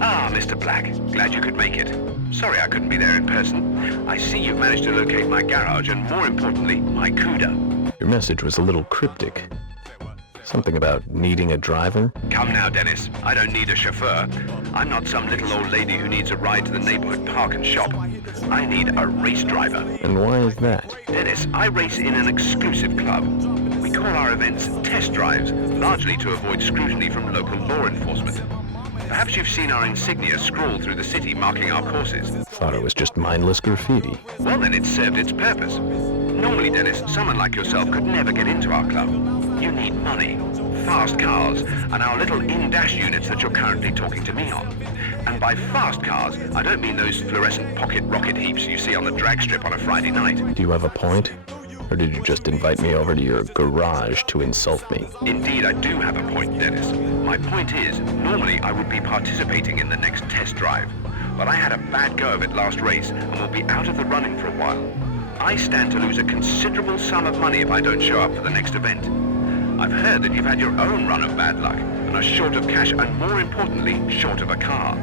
Ah, Mr. Black. Glad you could make it. Sorry I couldn't be there in person. I see you've managed to locate my garage and, more importantly, my CUDA. Your message was a little cryptic. Something about needing a driver? Come now, Dennis. I don't need a chauffeur. I'm not some little old lady who needs a ride to the neighborhood park and shop. I need a race driver. And why is that? Dennis, I race in an exclusive club. We call our events test drives, largely to avoid scrutiny from local law enforcement. Perhaps you've seen our insignia scrawled through the city marking our courses. Thought it was just mindless graffiti. Well, then it served its purpose. Normally, Dennis, someone like yourself could never get into our club. You need money, fast cars, and our little in-dash units that you're currently talking to me on. And by fast cars, I don't mean those fluorescent pocket rocket heaps you see on the drag strip on a Friday night. Do you have a point? Or did you just invite me over to your garage to insult me? Indeed, I do have a point, Dennis. My point is, normally I would be participating in the next test drive, but I had a bad go of it last race and will be out of the running for a while. I stand to lose a considerable sum of money if I don't show up for the next event. I've heard that you've had your own run of bad luck and are short of cash and, more importantly, short of a car.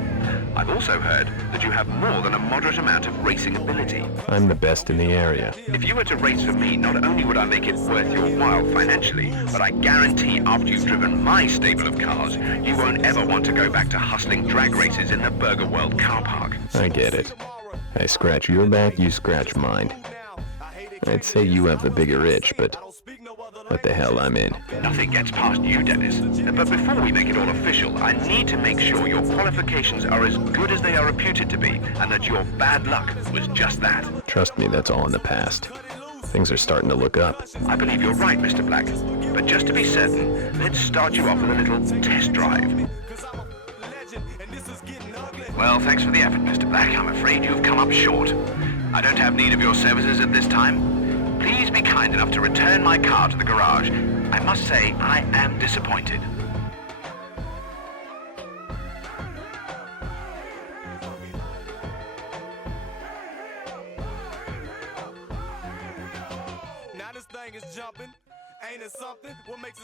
I've also heard that you have more than a moderate amount of racing ability. I'm the best in the area. If you were to race for me, not only would I make it worth your while financially, but I guarantee after you've driven my stable of cars, you won't ever want to go back to hustling drag races in the Burger World car park. I get it. I scratch your back, you scratch mine. I'd say you have the bigger itch, but what the hell, I'm in. Nothing gets past you, Dennis. But before we make it all official, I need to make sure your qualifications are as good as they are reputed to be, and that your bad luck was just that. Trust me, that's all in the past. Things are starting to look up. I believe you're right, Mr. Black. But just to be certain, let's start you off with a little test drive. Well, thanks for the effort, Mr. Black. I'm afraid you've come up short. I don't have need of your services at this time. Please be kind enough to return my car to the garage. I must say, I am disappointed.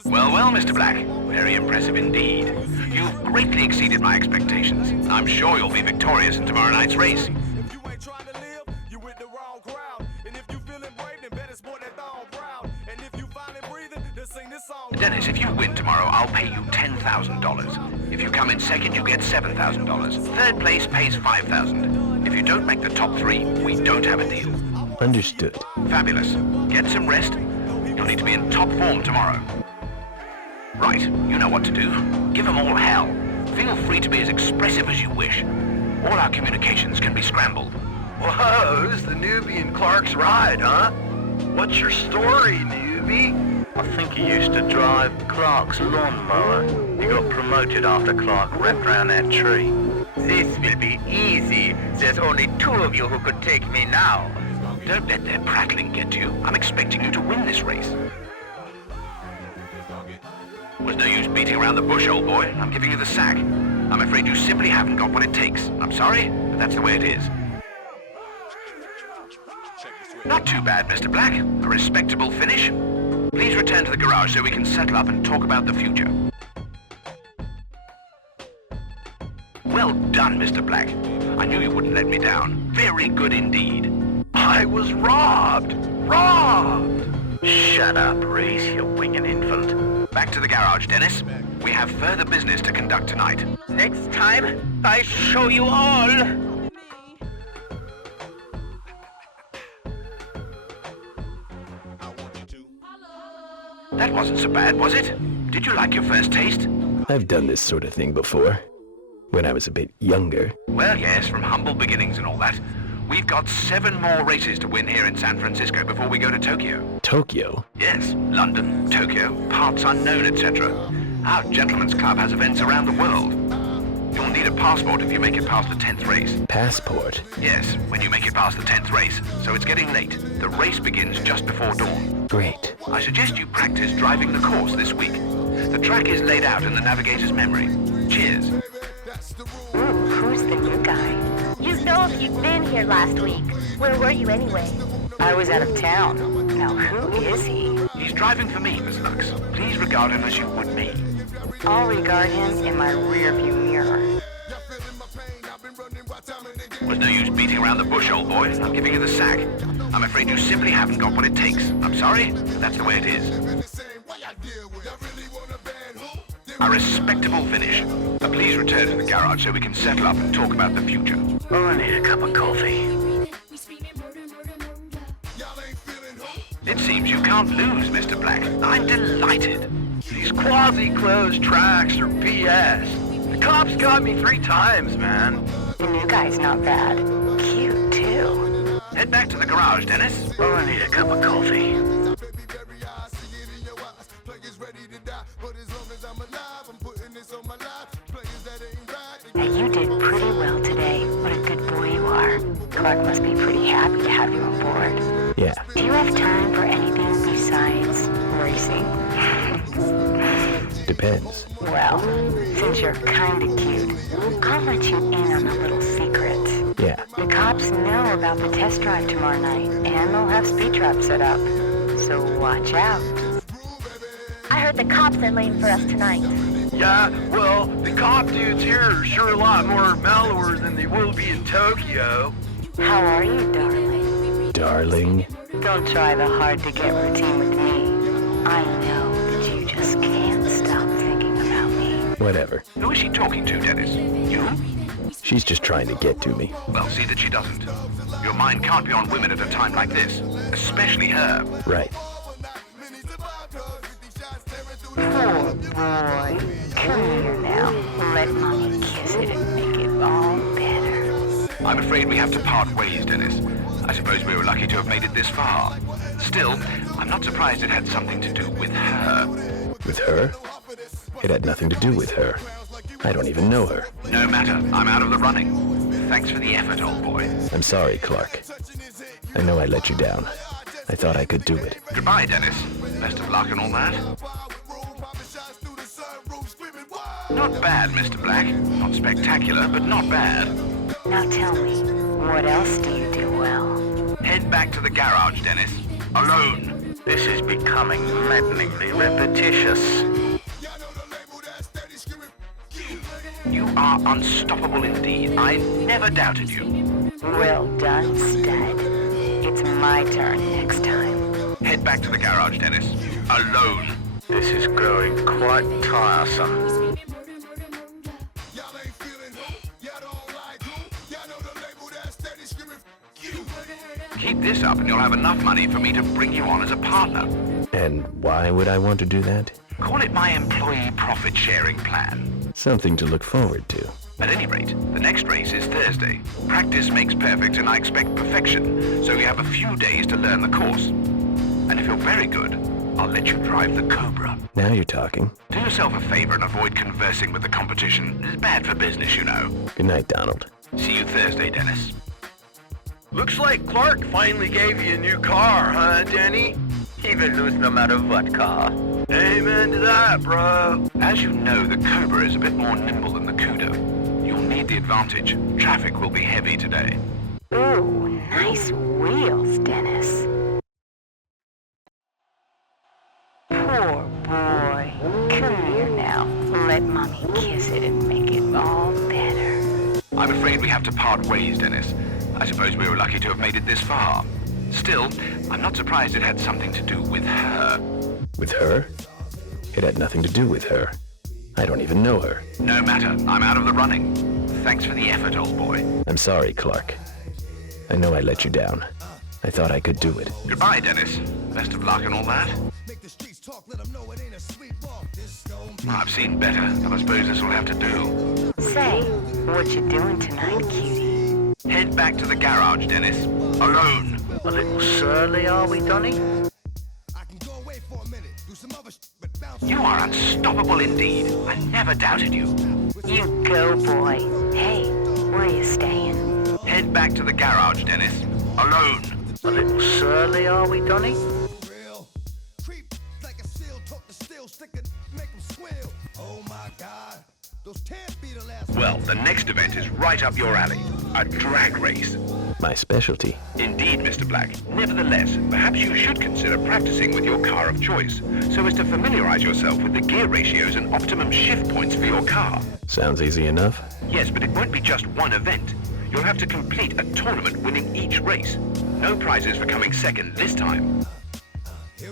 Well, well, Mr. Black. Very impressive indeed. You've greatly exceeded my expectations. I'm sure you'll be victorious in tomorrow night's race. Dennis, if you win tomorrow, I'll pay you $10,000. If you come in second, you get $7,000. Third place pays $5,000. If you don't make the top three, we don't have a deal. Understood. Fabulous. Get some rest. You'll need to be in top form tomorrow. Right, you know what to do. Give them all hell. Feel free to be as expressive as you wish. All our communications can be scrambled. Whoa, this is the newbie in Clark's ride, huh? What's your story, newbie? I think he used to drive Clark's lawnmower. He got promoted after Clark wrapped around that tree. This will be easy. There's only two of you who could take me now. Don't let their prattling get to you. I'm expecting you to win this race. Was no use beating around the bush, old boy. I'm giving you the sack. I'm afraid you simply haven't got what it takes. I'm sorry, but that's the way it is. Not too bad, Mr. Black. A respectable finish. Please return to the garage so we can settle up and talk about the future. Well done, Mr. Black. I knew you wouldn't let me down. Very good indeed. I was robbed! Robbed! Shut up, Reese, you winging infant. Back to the garage, Dennis. We have further business to conduct tonight. Next time, I show you all! That wasn't so bad, was it? Did you like your first taste? I've done this sort of thing before. When I was a bit younger. Well, yes, from humble beginnings and all that. We've got 7 more races to win here in San Francisco before we go to Tokyo. Tokyo? Yes, London, Tokyo, parts unknown, etc. Our gentleman's club has events around the world. You'll need a passport if you make it past the 10th race. Passport? Yes, when you make it past the 10th race. So it's getting late. The race begins just before dawn. Great. I suggest you practice driving the course this week. The track is laid out in the navigator's memory. Cheers. Ooh, who's the new guy? You'd know if you'd been here last week. Where were you anyway? I was out of town. Now, who is he? He's driving for me, Miss Lux. Please regard him as you would me. I'll regard him in my rearview mirror. There's no use beating around the bush, old boy. I'm giving you the sack. I'm afraid you simply haven't got what it takes. I'm sorry, that's the way it is. A respectable finish. Please return to the garage so we can settle up and talk about the future. Oh, I need a cup of coffee. It seems you can't lose, Mr. Black. I'm delighted. These quasi-closed tracks are BS. The cops got me 3 times, man. The new guy's not bad. Cute, too. Head back to the garage, Dennis. Oh, I need a cup of coffee. Now, you did pretty well today. What a good boy you are. Clark must be pretty happy to have you on board. Yeah. Do you have time for anything besides racing? Depends. Well, since you're kinda cute, I'll let you in on a little secret. Yeah. The cops know about the test drive tomorrow night, and they'll have speed traps set up. So watch out. I heard the cops are laying for us tonight. Yeah, well, the cop dudes here are sure a lot more mellower than they will be in Tokyo. How are you, darling? Darling. Don't try the hard-to-get routine with me. I know that you just can't stop thinking about me. Whatever. Who is she talking to, Dennis? You? She's just trying to get to me. Well, see that she doesn't. Your mind can't be on women at a time like this. Especially her. Right. Poor boy. Come here now. Let mommy kiss it and make it all better. I'm afraid we have to part ways, Dennis. I suppose we were lucky to have made it this far. Still, I'm not surprised it had something to do with her. With her? It had nothing to do with her. I don't even know her. No matter, I'm out of the running. Thanks for the effort, old boy. I'm sorry, Clark. I know I let you down. I thought I could do it. Goodbye, Dennis. Best of luck and all that. Not bad, Mr. Black. Not spectacular, but not bad. Now tell me, what else do you do well? Head back to the garage, Dennis. Alone. This is becoming maddeningly repetitious. You are unstoppable indeed. I never doubted you. Well done, stud. It's my turn next time. Head back to the garage, Dennis. Alone. This is growing quite tiresome. Keep this up and you'll have enough money for me to bring you on as a partner. And why would I want to do that? Call it my employee profit-sharing plan. Something to look forward to. At any rate, the next race is Thursday. Practice makes perfect and I expect perfection, so you have a few days to learn the course. And if you're very good, I'll let you drive the Cobra. Now you're talking. Do yourself a favor and avoid conversing with the competition. It's bad for business, you know. Good night, Donald. See you Thursday, Dennis. Looks like Clark finally gave you a new car, huh, Denny? He will lose no matter what car. Amen to that, bro. As you know, the Cobra is a bit more nimble than the Cuda. You'll need the advantage. Traffic will be heavy today. Ooh, nice wheels, Dennis. Poor boy. Come here now. Let mommy kiss it and make it all better. I'm afraid we have to part ways, Dennis. I suppose we were lucky to have made it this far. Still, I'm not surprised it had something to do with her. With her? It had nothing to do with her. I don't even know her. No matter, I'm out of the running. Thanks for the effort, old boy. I'm sorry, Clark. I know I let you down. I thought I could do it. Goodbye, Dennis. Best of luck and all that. I've seen better, but I suppose this will have to do. Say, what you doing tonight, cutie? Head back to the garage, Dennis. Alone. A little surly, are we, Donny? You are unstoppable indeed. I never doubted you. You go, boy. Hey, where are you staying? Head back to the garage, Dennis. Alone. A little surly, are we, Donny? Well, the next event is right up your alley. A drag race. My specialty. Indeed, Mr. Black. Nevertheless, perhaps you should consider practicing with your car of choice, so as to familiarize yourself with the gear ratios and optimum shift points for your car. Sounds easy enough. Yes, but it won't be just one event. You'll have to complete a tournament winning each race. No prizes for coming second this time.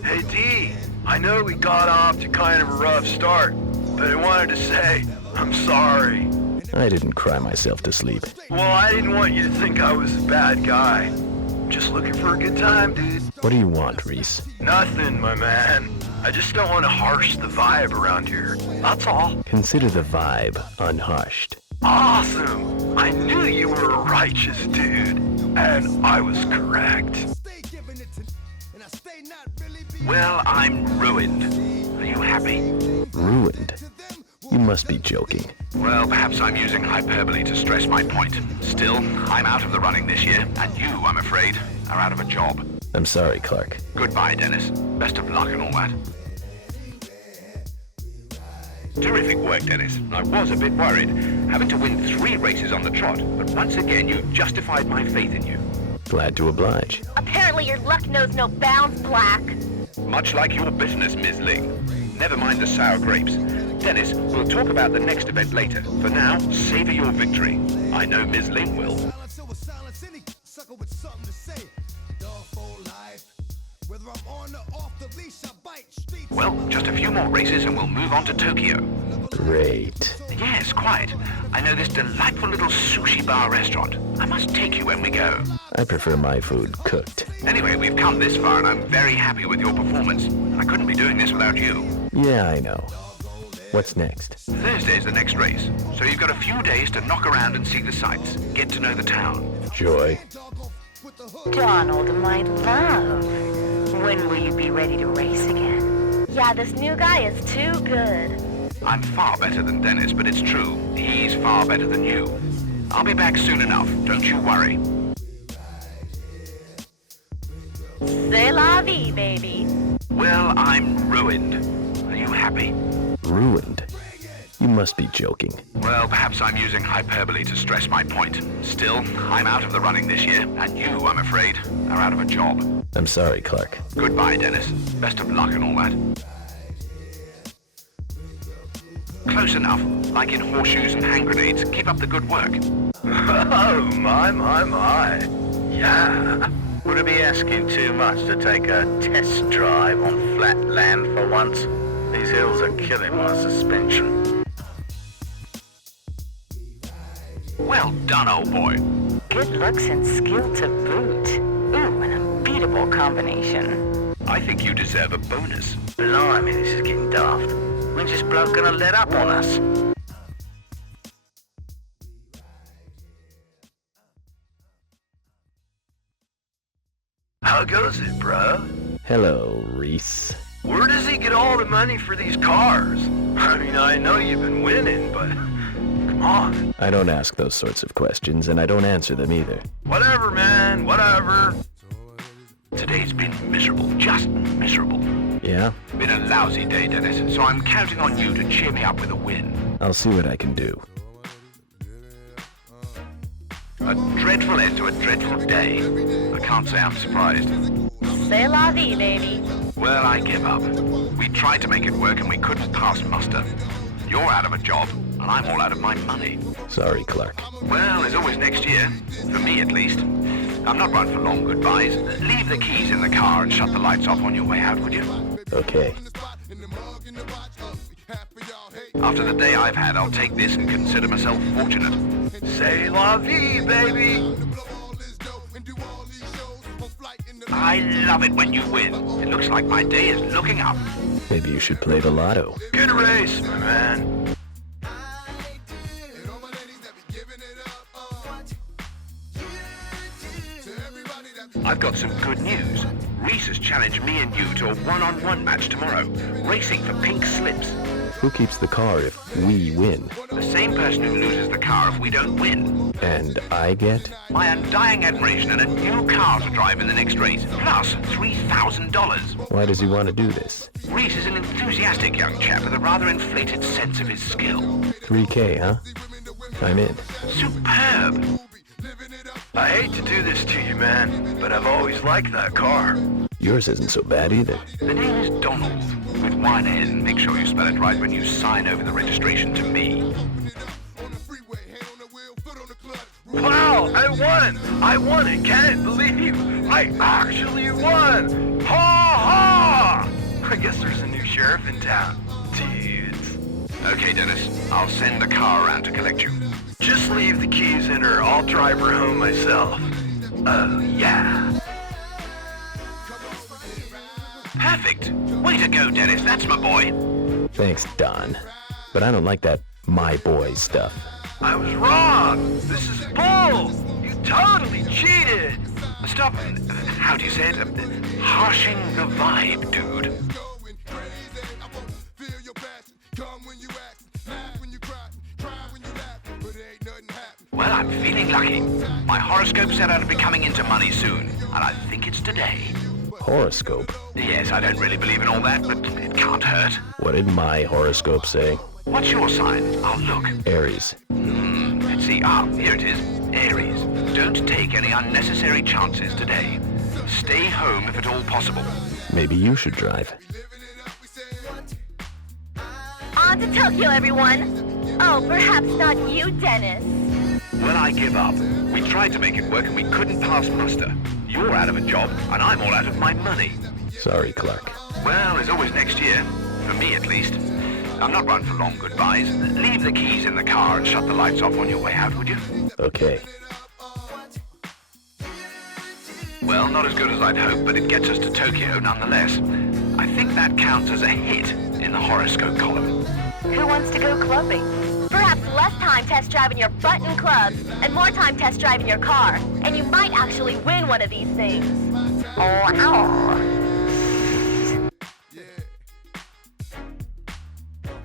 Hey, D, I know we got off to kind of a rough start, but I wanted to say I'm sorry. I didn't cry myself to sleep. Well, I didn't want you to think I was a bad guy. Just looking for a good time, dude. What do you want, Reese? Nothing, my man. I just don't want to harsh the vibe around here. That's all. Consider the vibe unhushed. Awesome! I knew you were a righteous dude, and I was correct. Well, I'm ruined. Are you happy? Ruined? You must be joking. Well, perhaps I'm using hyperbole to stress my point. Still, I'm out of the running this year, and you, I'm afraid, are out of a job. I'm sorry, Clark. Goodbye, Dennis. Best of luck and all that. Terrific work, Dennis. I was a bit worried, having to win 3 races on the trot, but once again, you've justified my faith in you. Glad to oblige. Apparently your luck knows no bounds, Black. Much like your business, Ms. Ling. Never mind the sour grapes. Dennis, we'll talk about the next event later. For now, savor your victory. I know Ms. Ling will. Well, just a few more races and we'll move on to Tokyo. Great. Yes, quite. I know this delightful little sushi bar restaurant. I must take you when we go. I prefer my food cooked. Anyway, we've come this far and I'm very happy with your performance. I couldn't be doing this without you. Yeah, I know. What's next? Thursday's the next race, so you've got a few days to knock around and see the sights, get to know the town. Joy. Donald, my love. When will you be ready to race again? Yeah, this new guy is too good. I'm far better than Dennis, but it's true. He's far better than you. I'll be back soon enough, don't you worry. C'est la vie, baby. Well, I'm ruined. Are you happy? Ruined? You must be joking. Well, perhaps I'm using hyperbole to stress my point. Still, I'm out of the running this year, and you, I'm afraid, are out of a job. I'm sorry, Clark. Goodbye, Dennis. Best of luck and all that. Close enough. Like in horseshoes and hand grenades. Keep up the good work. Oh, my. Yeah. Would it be asking too much to take a test drive on flat land for once? These hills are killing my suspension. Well done, old boy. Good looks and skill to boot. Ooh, an unbeatable combination. I think you deserve a bonus. Blimey, this is getting daft. When's this bloke gonna let up on us? How goes it, bro? Hello, Reese. Where does he get all the money for these cars? I mean, I know you've been winning, but come on. I don't ask those sorts of questions, and I don't answer them either. Whatever, man, whatever. Today's been miserable, just miserable. Yeah? Been a lousy day, Dennis, so I'm counting on you to cheer me up with a win. I'll see what I can do. A dreadful end to a dreadful day. I can't say I'm surprised. C'est la vie, baby. Well, I give up. We tried to make it work and we couldn't pass muster. You're out of a job, and I'm all out of my money. Sorry, Clark. Well, there's always next year. For me, at least. I'm not one for long goodbyes. Leave the keys in the car and shut the lights off on your way out, would you? Okay. After the day I've had, I'll take this and consider myself fortunate. C'est la vie, baby. I love it when you win. It looks like my day is looking up. Maybe you should play the lotto. Good race, my man. I've got some good news. Reese has challenged me and you to a one-on-one match tomorrow, racing for pink slips. Who keeps the car if we win? The same person who loses the car if we don't win. And I get? My undying admiration and a new car to drive in the next race, plus $3,000. Why does he want to do this? Reese is an enthusiastic young chap with a rather inflated sense of his skill. $3,000, huh? I'm in. Superb! I hate to do this to you, man, but I've always liked that car. Yours isn't so bad either. The name is Donald, with one N. Make sure you spell it right when you sign over the registration to me. Wow, Oh, I won it. Can't believe I actually won. Ha ha! I guess there's a new sheriff in town. Dudes. Okay, Dennis. I'll send the car around to collect you. Just leave the keys in her. I'll drive her home myself. Oh, yeah. Perfect. Way to go, Dennis. That's my boy. Thanks, Don. But I don't like that my boy stuff. I was wrong. This is bull. You totally cheated. Stop. How do you say it? Harshing the vibe, dude. Well, I'm feeling lucky. My horoscope said I'd be coming into money soon, and I think it's today. Horoscope? Yes, I don't really believe in all that, but it can't hurt. What did my horoscope say? What's your sign? I'll look. Aries. Let's see. Here it is. Aries. Don't take any unnecessary chances today. Stay home if at all possible. Maybe you should drive. On to Tokyo, everyone. Oh, perhaps not you, Dennis. Well, I give up. We tried to make it work and we couldn't pass muster. You're out of a job and I'm all out of my money. Sorry, Clark. Well, there's always next year. For me, at least. I'm not one for long goodbyes. Leave the keys in the car and shut the lights off on your way out, would you? Okay. Well, not as good as I'd hoped, but it gets us to Tokyo nonetheless. I think that counts as a hit in the horoscope column. Who wants to go clubbing? Perhaps less time test driving your button clubs and more time test driving your car. And you might actually win one of these things. Oh, ow.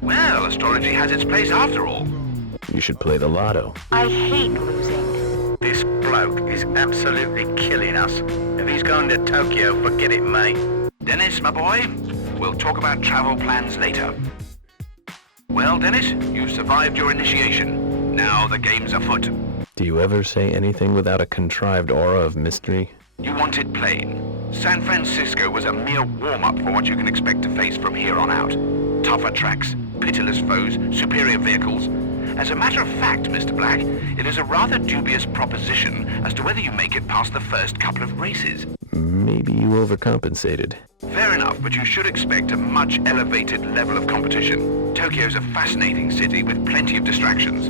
Well, astrology has its place after all. You should play the lotto. I hate losing. This bloke is absolutely killing us. If he's going to Tokyo, forget it, mate. Dennis, my boy, we'll talk about travel plans later. Well, Dennis, you've survived your initiation. Now the game's afoot. Do you ever say anything without a contrived aura of mystery? You want it plain. San Francisco was a mere warm-up for what you can expect to face from here on out. Tougher tracks, pitiless foes, superior vehicles. As a matter of fact, Mr. Black, it is a rather dubious proposition as to whether you make it past the first couple of races. Maybe you overcompensated. Fair enough, but you should expect a much elevated level of competition. Tokyo's a fascinating city with plenty of distractions.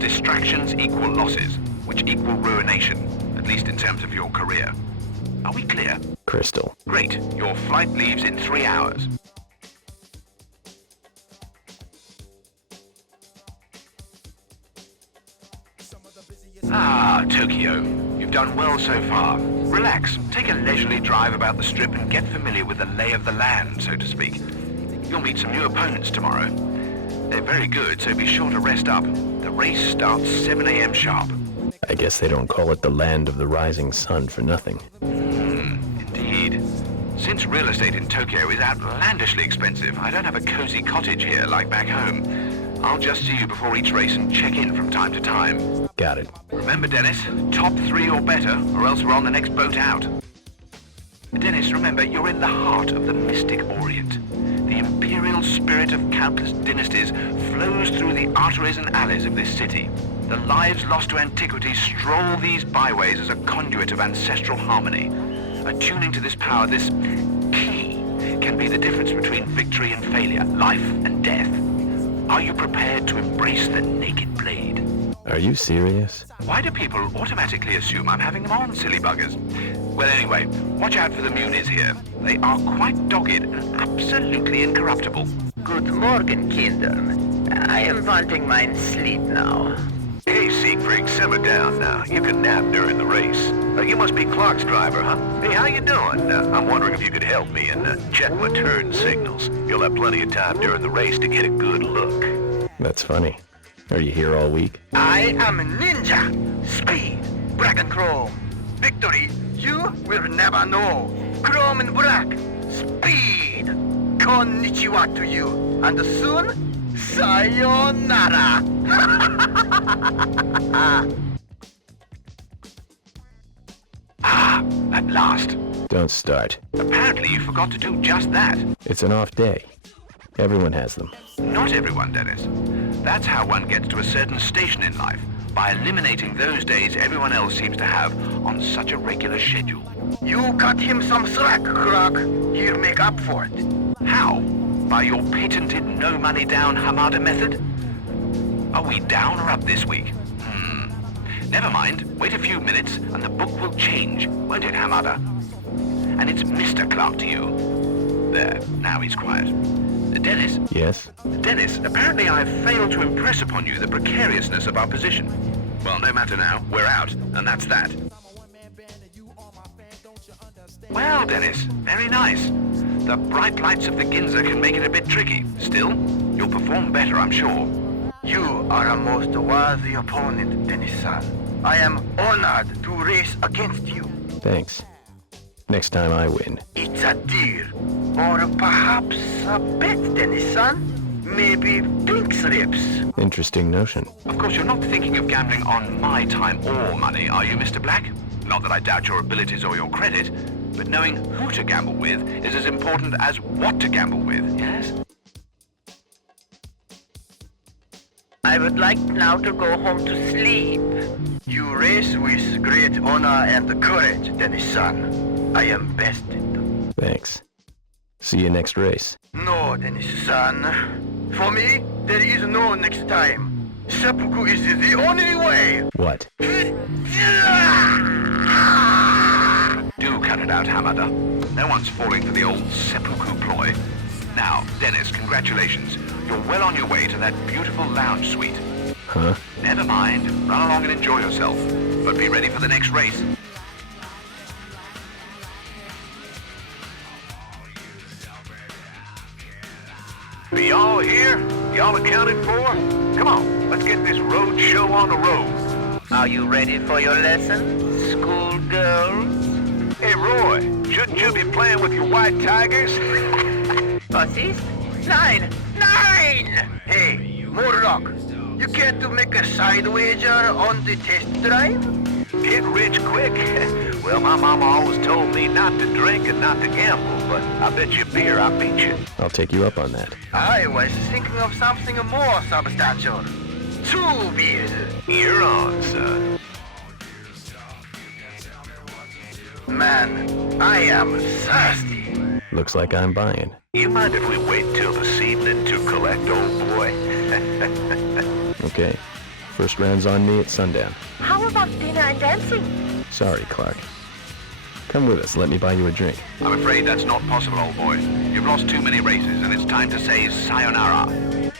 Distractions equal losses, which equal ruination, at least in terms of your career. Are we clear? Crystal. Great. Your flight leaves in 3 hours. Tokyo. You've done well so far. Relax. Take a leisurely drive about the strip and get familiar with the lay of the land, so to speak. You'll meet some new opponents tomorrow. They're very good, so be sure to rest up. The race starts 7 a.m. sharp. I guess they don't call it the land of the rising sun for nothing. Indeed. Since real estate in Tokyo is outlandishly expensive, I don't have a cozy cottage here like back home. I'll just see you before each race and check in from time to time. Got it. Remember, Dennis, top 3 or better, or else we're on the next boat out. Dennis, remember, you're in the heart of the mystic Orient. The imperial spirit of countless dynasties flows through the arteries and alleys of this city. The lives lost to antiquity stroll these byways as a conduit of ancestral harmony. Attuning to this power, this key, can be the difference between victory and failure, life and death. Are you prepared to embrace the naked blade? Are you serious? Why do people automatically assume I'm having them on, silly buggers? Well, anyway, watch out for the Muniz here. They are quite dogged and absolutely incorruptible. Good morgen, Kindern. I am wanting mine sleep now. Hey, Siegfried, simmer down now. You can nap during the race. You must be Clark's driver, huh? Hey, how you doing? I'm wondering if you could help me and check my turn signals. You'll have plenty of time during the race to get a good look. That's funny. Are you here all week? I am a ninja. Speed, black and chrome. Victory, you will never know. Chrome and black. Speed. Konnichiwa to you. And soon, sayonara. At last. Don't start. Apparently you forgot to do just that. It's an off day. Everyone has them. Not everyone, Dennis. That's how one gets to a certain station in life. by eliminating those days everyone else seems to have on such a regular schedule. You cut him some slack, Croc. He'll make up for it. How? By your patented no money down Hamada method? Are we down or up this week? Never mind. Wait a few minutes and the book will change, won't it, Hamada? And it's Mr. Clark to you. There, now he's quiet. Dennis? Yes? Dennis, apparently I've failed to impress upon you the precariousness of our position. Well, no matter now. We're out, and that's that. Well, Dennis, very nice. The bright lights of the Ginza can make it a bit tricky. Still, you'll perform better, I'm sure. You are a most worthy opponent, Dennis-san. I am honored to race against you. Thanks. Next time I win. It's a deal. Or perhaps a bet, Dennis-san. Maybe pink slips. Interesting notion. Of course, you're not thinking of gambling on my time or money, are you, Mr. Black? Not that I doubt your abilities or your credit, but knowing who to gamble with is as important as what to gamble with, yes? I would like now to go home to sleep. You race with great honor and courage, Dennis-san. I am bested. Thanks. See you next race. No, Dennis-san. For me, there is no next time. Seppuku is the only way. What? Do cut it out, Hamada. No one's falling for the old seppuku ploy. Now, Dennis, congratulations. You're well on your way to that beautiful lounge suite. Huh? Never mind. Run along and enjoy yourself. But be ready for the next race. Are y'all here? Y'all accounted for? Come on, let's get this road show on the road. Are you ready for your lesson, schoolgirls? Hey, Roy, shouldn't you be playing with your white tigers? Pussies? 9! Hey, Murdoch, you care to make a side wager on the test drive? Get rich quick? Well, my mama always told me not to drink and not to gamble, but I bet you beer I beat you. I'll take you up on that. I was thinking of something more substantial. 2 beers. You're on, son. Man, I am thirsty. Looks like I'm buying. You mind if we wait till this evening to collect, old boy? Okay. First round's on me at sundown. How about dinner and dancing? Sorry, Clark. Come with us. Let me buy you a drink. I'm afraid that's not possible, old boy. You've lost too many races, and it's time to say sayonara.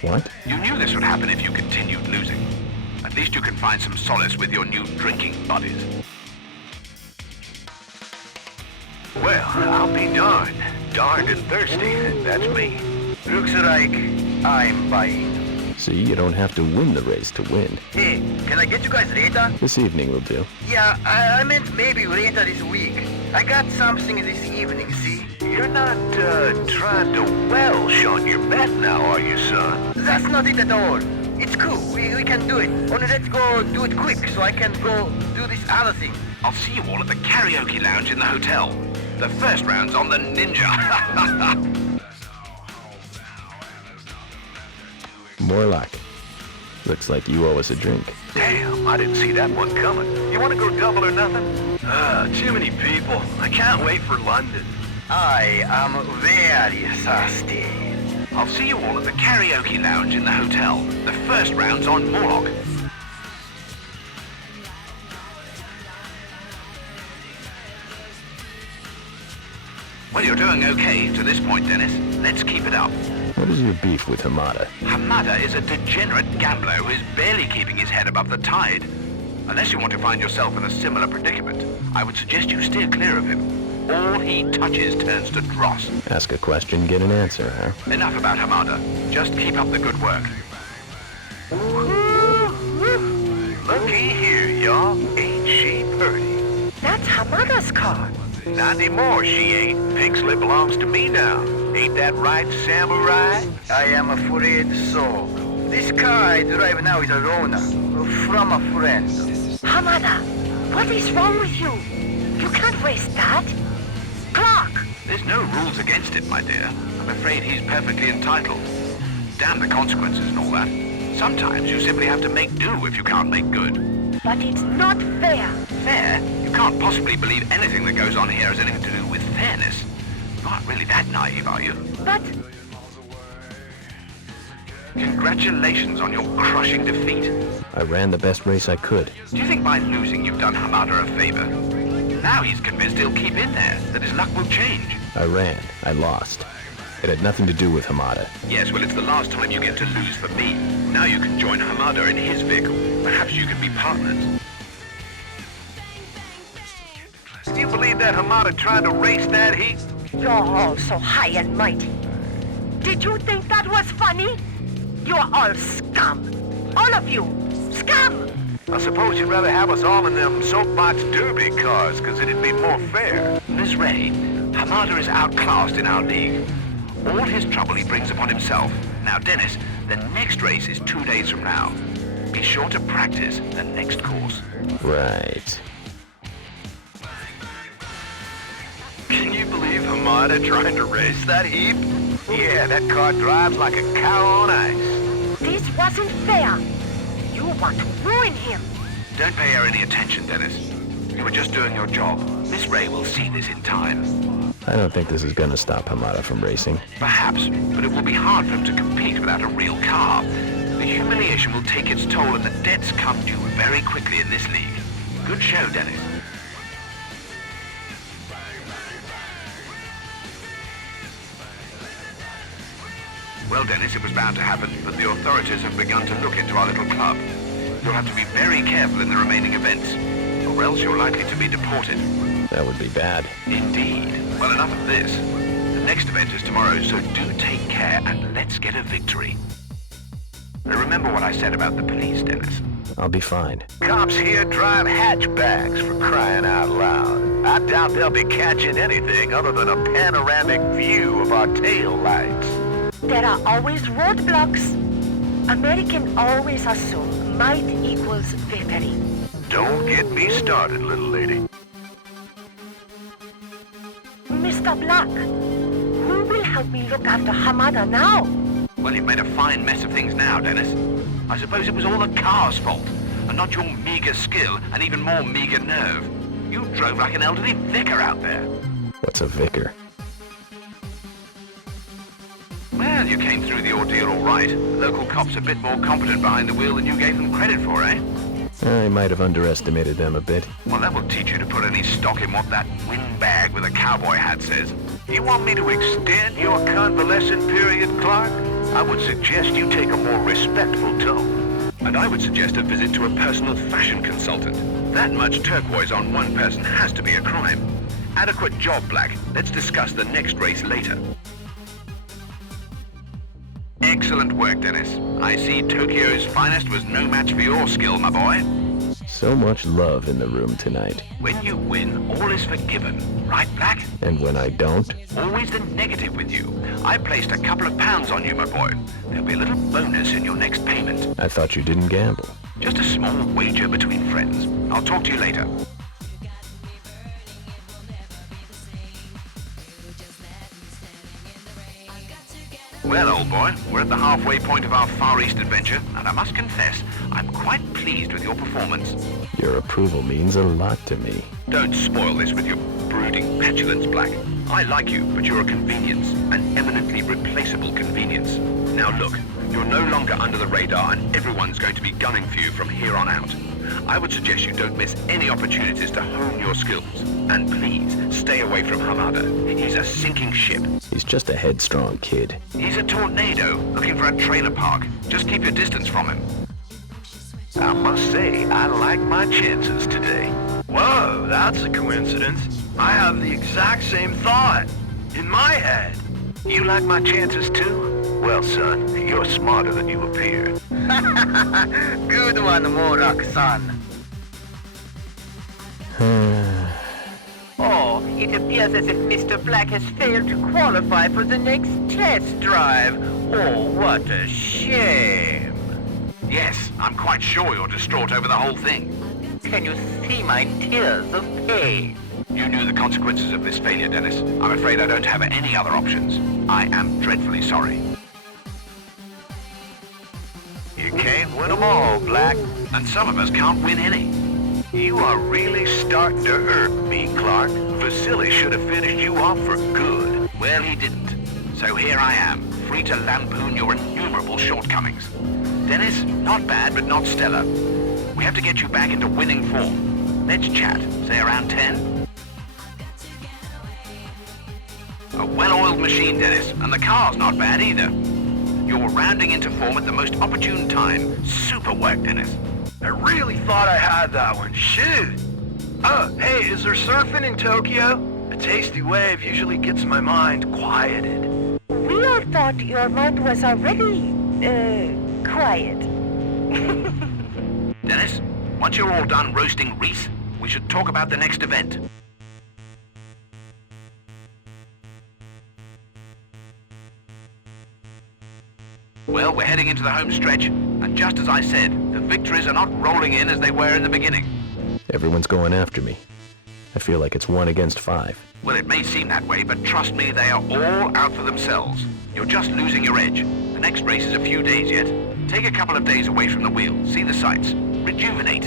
What? You knew this would happen if you continued losing. At least you can find some solace with your new drinking buddies. Well, I'll be darned. Darned and thirsty. That's me. Looks like I'm buying. See, you don't have to win the race to win. Hey, can I get you guys later? This evening will do. Yeah, I meant maybe later this week. I got something this evening, see? You're not, trying to welsh on your bet now, are you, son? That's not it at all. It's cool. We can do it. Only let's go do it quick so I can go do this other thing. I'll see you all at the karaoke lounge in the hotel. The first round's on the Ninja. More luck. Looks like you owe us a drink. Damn, I didn't see that one coming. You want to go double or nothing? Too many people. I can't wait for London. I am very thirsty. I'll see you all at the karaoke lounge in the hotel. The first round's on Morlock. Well, you're doing okay to this point, Dennis. Let's keep it up. What is your beef with Hamada? Hamada is a degenerate gambler who is barely keeping his head above the tide. Unless you want to find yourself in a similar predicament, I would suggest you steer clear of him. All he touches turns to dross. Ask a question, get an answer, huh? Enough about Hamada. Just keep up the good work. Looky here, y'all. Ain't she pretty? That's Hamada's car. Not anymore, she ain't. Pink slip belongs to me now. Ain't that right, samurai? I am afraid so. This car I drive now is a loaner from a friend. Hamada, what is wrong with you? You can't race that. Clark! There's no rules against it, my dear. I'm afraid he's perfectly entitled. Damn the consequences and all that. Sometimes you simply have to make do if you can't make good. But it's not fair. Fair? You can't possibly believe anything that goes on here has anything to do with fairness. You aren't really that naive, are you? But Congratulations on your crushing defeat. I ran the best race I could. Do you think by losing you've done Hamada a favor? Now he's convinced he'll keep in there, that his luck will change. I ran. I lost. It had nothing to do with Hamada. Yes, well, it's the last time you get to lose for me. Now you can join Hamada in his vehicle. Perhaps you can be partners. Do you believe that Hamada tried to race that heat? you're all so high and mighty. Did you think that was funny? You're all scum. All of you. Scum! I suppose you'd rather have us all in them soapbox derby cars, because it'd be more fair. Miss Ray, Hamada is outclassed in our league. All his trouble he brings upon himself. Now, Dennis, the next race is 2 days from now. Be sure to practice the next course. Right. Can you believe Hamada trying to race that heap? Yeah, that car drives like a cow on ice. This wasn't fair. You want to ruin him. Don't pay her any attention, Dennis. You were just doing your job. Miss Ray will see this in time. I don't think this is gonna stop Hamada from racing. Perhaps, but it will be hard for him to compete without a real car. The humiliation will take its toll and the debts come due very quickly in this league. Good show, Dennis. Well, Dennis, it was bound to happen, but the authorities have begun to look into our little club. You'll have to be very careful in the remaining events, or else you're likely to be deported. That would be bad. Indeed. Well, enough of this. The next event is tomorrow, so do take care and let's get a victory. Now, remember what I said about the police, Dennis. I'll be fine. Cops here drive hatchbacks, for crying out loud. I doubt they'll be catching anything other than a panoramic view of our tail lights. There are always roadblocks. Americans always assume might equals victory. Don't get me started, little lady. Mr. Black, who will help me look after Hamada now? Well, you've made a fine mess of things now, Dennis. I suppose it was all the car's fault, and not your meager skill and even more meager nerve. You drove like an elderly vicar out there. What's a vicar? Well, you came through the ordeal all right. Local cops a bit more competent behind the wheel than you gave them credit for, eh? I might have underestimated them a bit. Well, that will teach you to put any stock in what that windbag with a cowboy hat says. You want me to extend your convalescent period, Clark? I would suggest you take a more respectful tone. And I would suggest a visit to a personal fashion consultant. That much turquoise on one person has to be a crime. Adequate job, Black. Let's discuss the next race later. Excellent work, Dennis. I see Tokyo's finest was no match for your skill, my boy. So much love in the room tonight. When you win, all is forgiven. Right, Black? And when I don't? Always the negative with you. I placed a couple of pounds on you, my boy. There'll be a little bonus in your next payment. I thought you didn't gamble. Just a small wager between friends. I'll talk to you later. Well, old boy, we're at the halfway point of our Far East adventure, and I must confess, I'm quite pleased with your performance. Your approval means a lot to me. Don't spoil this with your brooding petulance, Black. I like you, but you're a convenience, an eminently replaceable convenience. Now look, you're no longer under the radar, and everyone's going to be gunning for you from here on out. I would suggest you don't miss any opportunities to hone your skills. And please, stay away from Hamada. He's a sinking ship. He's just a headstrong kid. He's a tornado looking for a trailer park. Just keep your distance from him. I must say, I like my chances today. Whoa, that's a coincidence. I have the exact same thought. In my head. You like my chances too? Well, son, you're smarter than you appear. Good one, Morak-san. Oh, it appears as if Mr. Black has failed to qualify for the next test drive. Oh, what a shame. Yes, I'm quite sure you're distraught over the whole thing. Can you see my tears of pain? You knew the consequences of this failure, Dennis. I'm afraid I don't have any other options. I am dreadfully sorry. You can't win them all, Black. And some of us can't win any. You are really starting to irk me, Clark. Vasily should have finished you off for good. Well, he didn't. So here I am, free to lampoon your innumerable shortcomings. Dennis, not bad, but not stellar. We have to get you back into winning form. Let's chat, say around 10? A well-oiled machine, Dennis, and the car's not bad either. You're rounding into form at the most opportune time. Super work, Dennis. I really thought I had that one. Shoot! Oh, hey, is there surfing in Tokyo? A tasty wave usually gets my mind quieted. We all thought your mind was already, quiet. Dennis, once you're all done roasting Reese, we should talk about the next event. Well, we're heading into the home stretch, and just as I said, the victories are not rolling in as they were in the beginning. Everyone's going after me. I feel like it's 1 against 5. Well, it may seem that way, but trust me, they are all out for themselves. You're just losing your edge. The next race is a few days yet. Take a couple of days away from the wheel, see the sights, rejuvenate.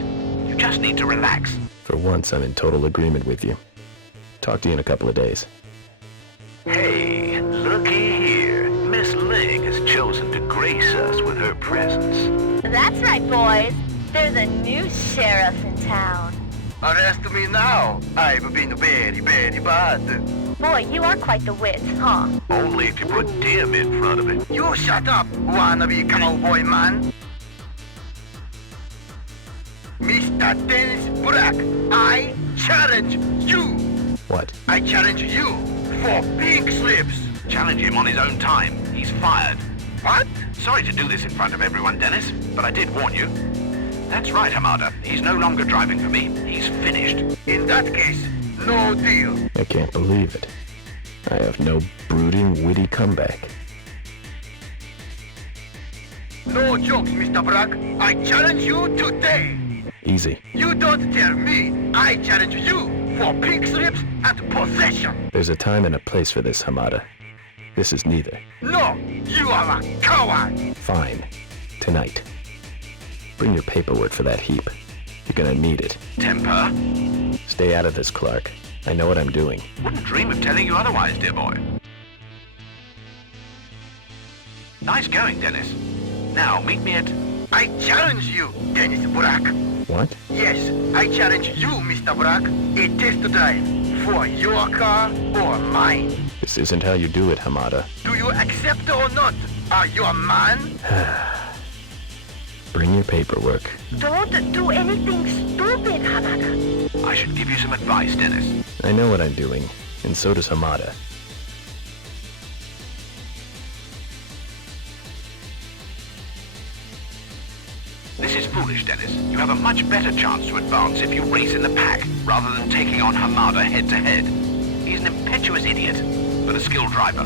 You just need to relax. For once, I'm in total agreement with you. Talk to you in a couple of days. Hey, looky here. Miss Ling has chosen to grace us with her presence. That's right, boys. There's a new sheriff in town. Arrest me now. I've been very, very bad. Boy, you are quite the wit, huh? Only if you put Dim in front of it. You shut up, wannabe cowboy man. Mr. Dennis Brack, I challenge you. What? I challenge you for pink slips. Challenge him on his own time. He's fired. What? Sorry to do this in front of everyone, Dennis, but I did warn you. That's right, Hamada. He's no longer driving for me. He's finished. In that case, no deal. I can't believe it. I have no brooding, witty comeback. No jokes, Mr. Brack. I challenge you today. Easy. You don't tell me. I challenge you for pink slips and possession. There's a time and a place for this, Hamada. This is neither. No, you are a coward. Fine. Tonight. Bring your paperwork for that heap. You're gonna need it. Temper? Stay out of this, Clark. I know what I'm doing. Wouldn't dream of telling you otherwise, dear boy. Nice going, Dennis. Now, meet me at... I challenge you, Dennis Brack. What? Yes, I challenge you, Mr. Brack. A test drive for your car or mine. This isn't how you do it, Hamada. Do you accept or not? Are you a man? Bring your paperwork. Don't do anything stupid, Hamada. I should give you some advice, Dennis. I know what I'm doing, and so does Hamada. This is foolish, Dennis. You have a much better chance to advance if you race in the pack, rather than taking on Hamada head-to-head. He's an impetuous idiot, but a skilled driver.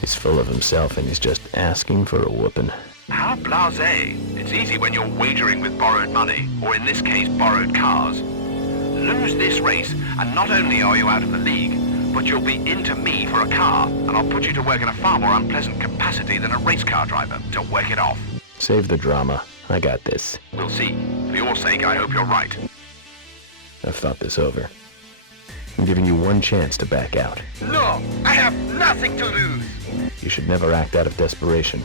He's full of himself, and he's just asking for a whooping. How blasé. It's easy when you're wagering with borrowed money, or in this case, borrowed cars. Lose this race, and not only are you out of the league, but you'll be into me for a car, and I'll put you to work in a far more unpleasant capacity than a race car driver, to work it off. Save the drama. I got this. We'll see. For your sake, I hope you're right. I've thought this over. I'm giving you one chance to back out. No, I have nothing to lose. You should never act out of desperation.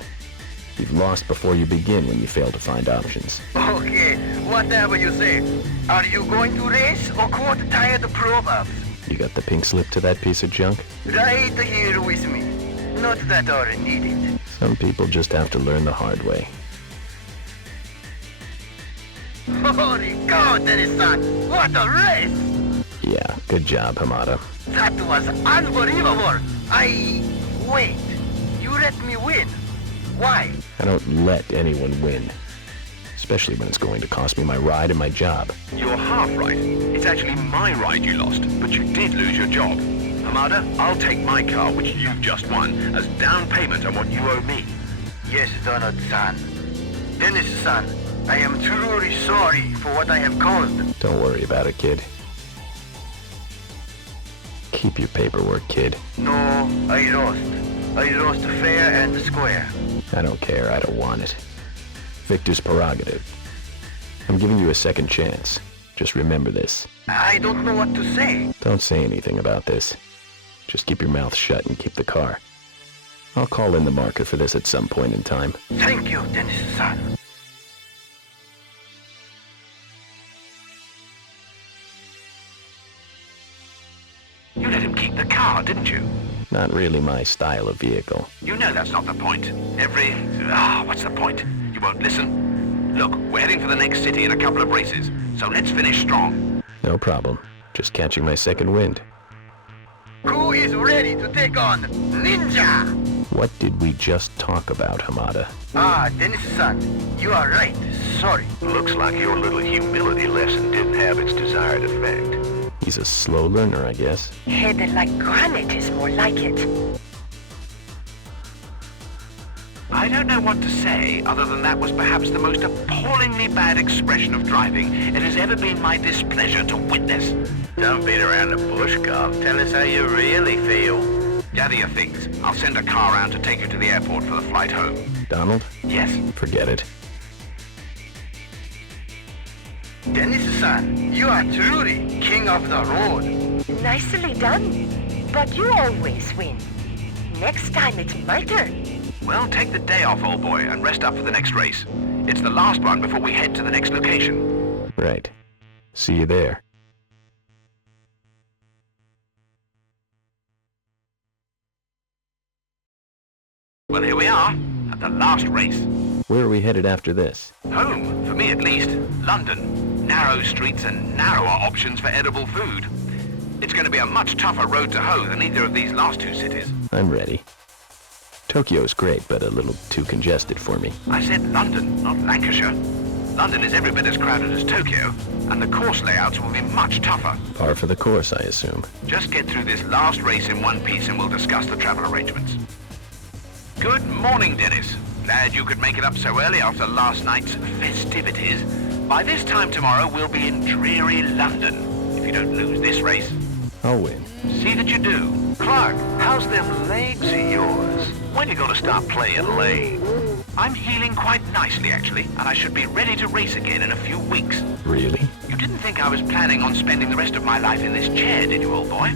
You've lost before you begin when you fail to find options. Okay, whatever you say. Are you going to race or quote tired proverbs? You got the pink slip to that piece of junk? Right here with me. Not that are needed. Some people just have to learn the hard way. Holy God, Dennis-san! What a race! Yeah, good job, Hamada. That was unbelievable! Wait, you let me win. Why? I don't let anyone win. Especially when it's going to cost me my ride and my job. You're half right. It's actually my ride you lost, but you did lose your job. Hamada, I'll take my car, which you've just won, as down payment on what you owe me. Yes, Donald-san. Dennis-san, I am truly sorry for what I have caused. Don't worry about it, kid. Keep your paperwork, kid. No, I lost. I lost fair and square. I don't care. I don't want it. Victor's prerogative. I'm giving you a second chance. Just remember this. I don't know what to say. Don't say anything about this. Just keep your mouth shut and keep the car. I'll call in the marker for this at some point in time. Thank you, Dennis-san. You let him keep the car, didn't you? Not really my style of vehicle. You know that's not the point. What's the point? You won't listen? Look, we're heading for the next city in a couple of races, so let's finish strong. No problem. Just catching my second wind. Who is ready to take on Ninja? What did we just talk about, Hamada? Ah, Dennis-san, you are right. Sorry. Looks like your little humility lesson didn't have its desired effect. He's a slow learner, I guess. Headed like granite is more like it. I don't know what to say, other than that was perhaps the most appallingly bad expression of driving it has ever been my displeasure to witness. Don't beat around the bush, Carl. Tell us how you really feel. Gather your things. I'll send a car round to take you to the airport for the flight home. Donald? Yes? Forget it. Dennis-san, you are truly king of the road. Nicely done. But you always win. Next time it's my turn. Well, take the day off, old boy, and rest up for the next race. It's the last one before we head to the next location. Right. See you there. Well, here we are, at the last race. Where are we headed after this? Home, for me at least. London. Narrow streets and narrower options for edible food. It's going to be a much tougher road to hoe than either of these last two cities. I'm ready. Tokyo's great, but a little too congested for me. I said London, not Lancashire. London is every bit as crowded as Tokyo, and the course layouts will be much tougher. Par for the course, I assume. Just get through this last race in one piece and we'll discuss the travel arrangements. Good morning, Dennis. Glad you could make it up so early after last night's festivities. By this time tomorrow, we'll be in dreary London, if you don't lose this race. I'll win. See that you do. Clark, how's them legs of yours? When you gonna stop playing lame? I'm healing quite nicely, actually, and I should be ready to race again in a few weeks. Really? You didn't think I was planning on spending the rest of my life in this chair, did you, old boy?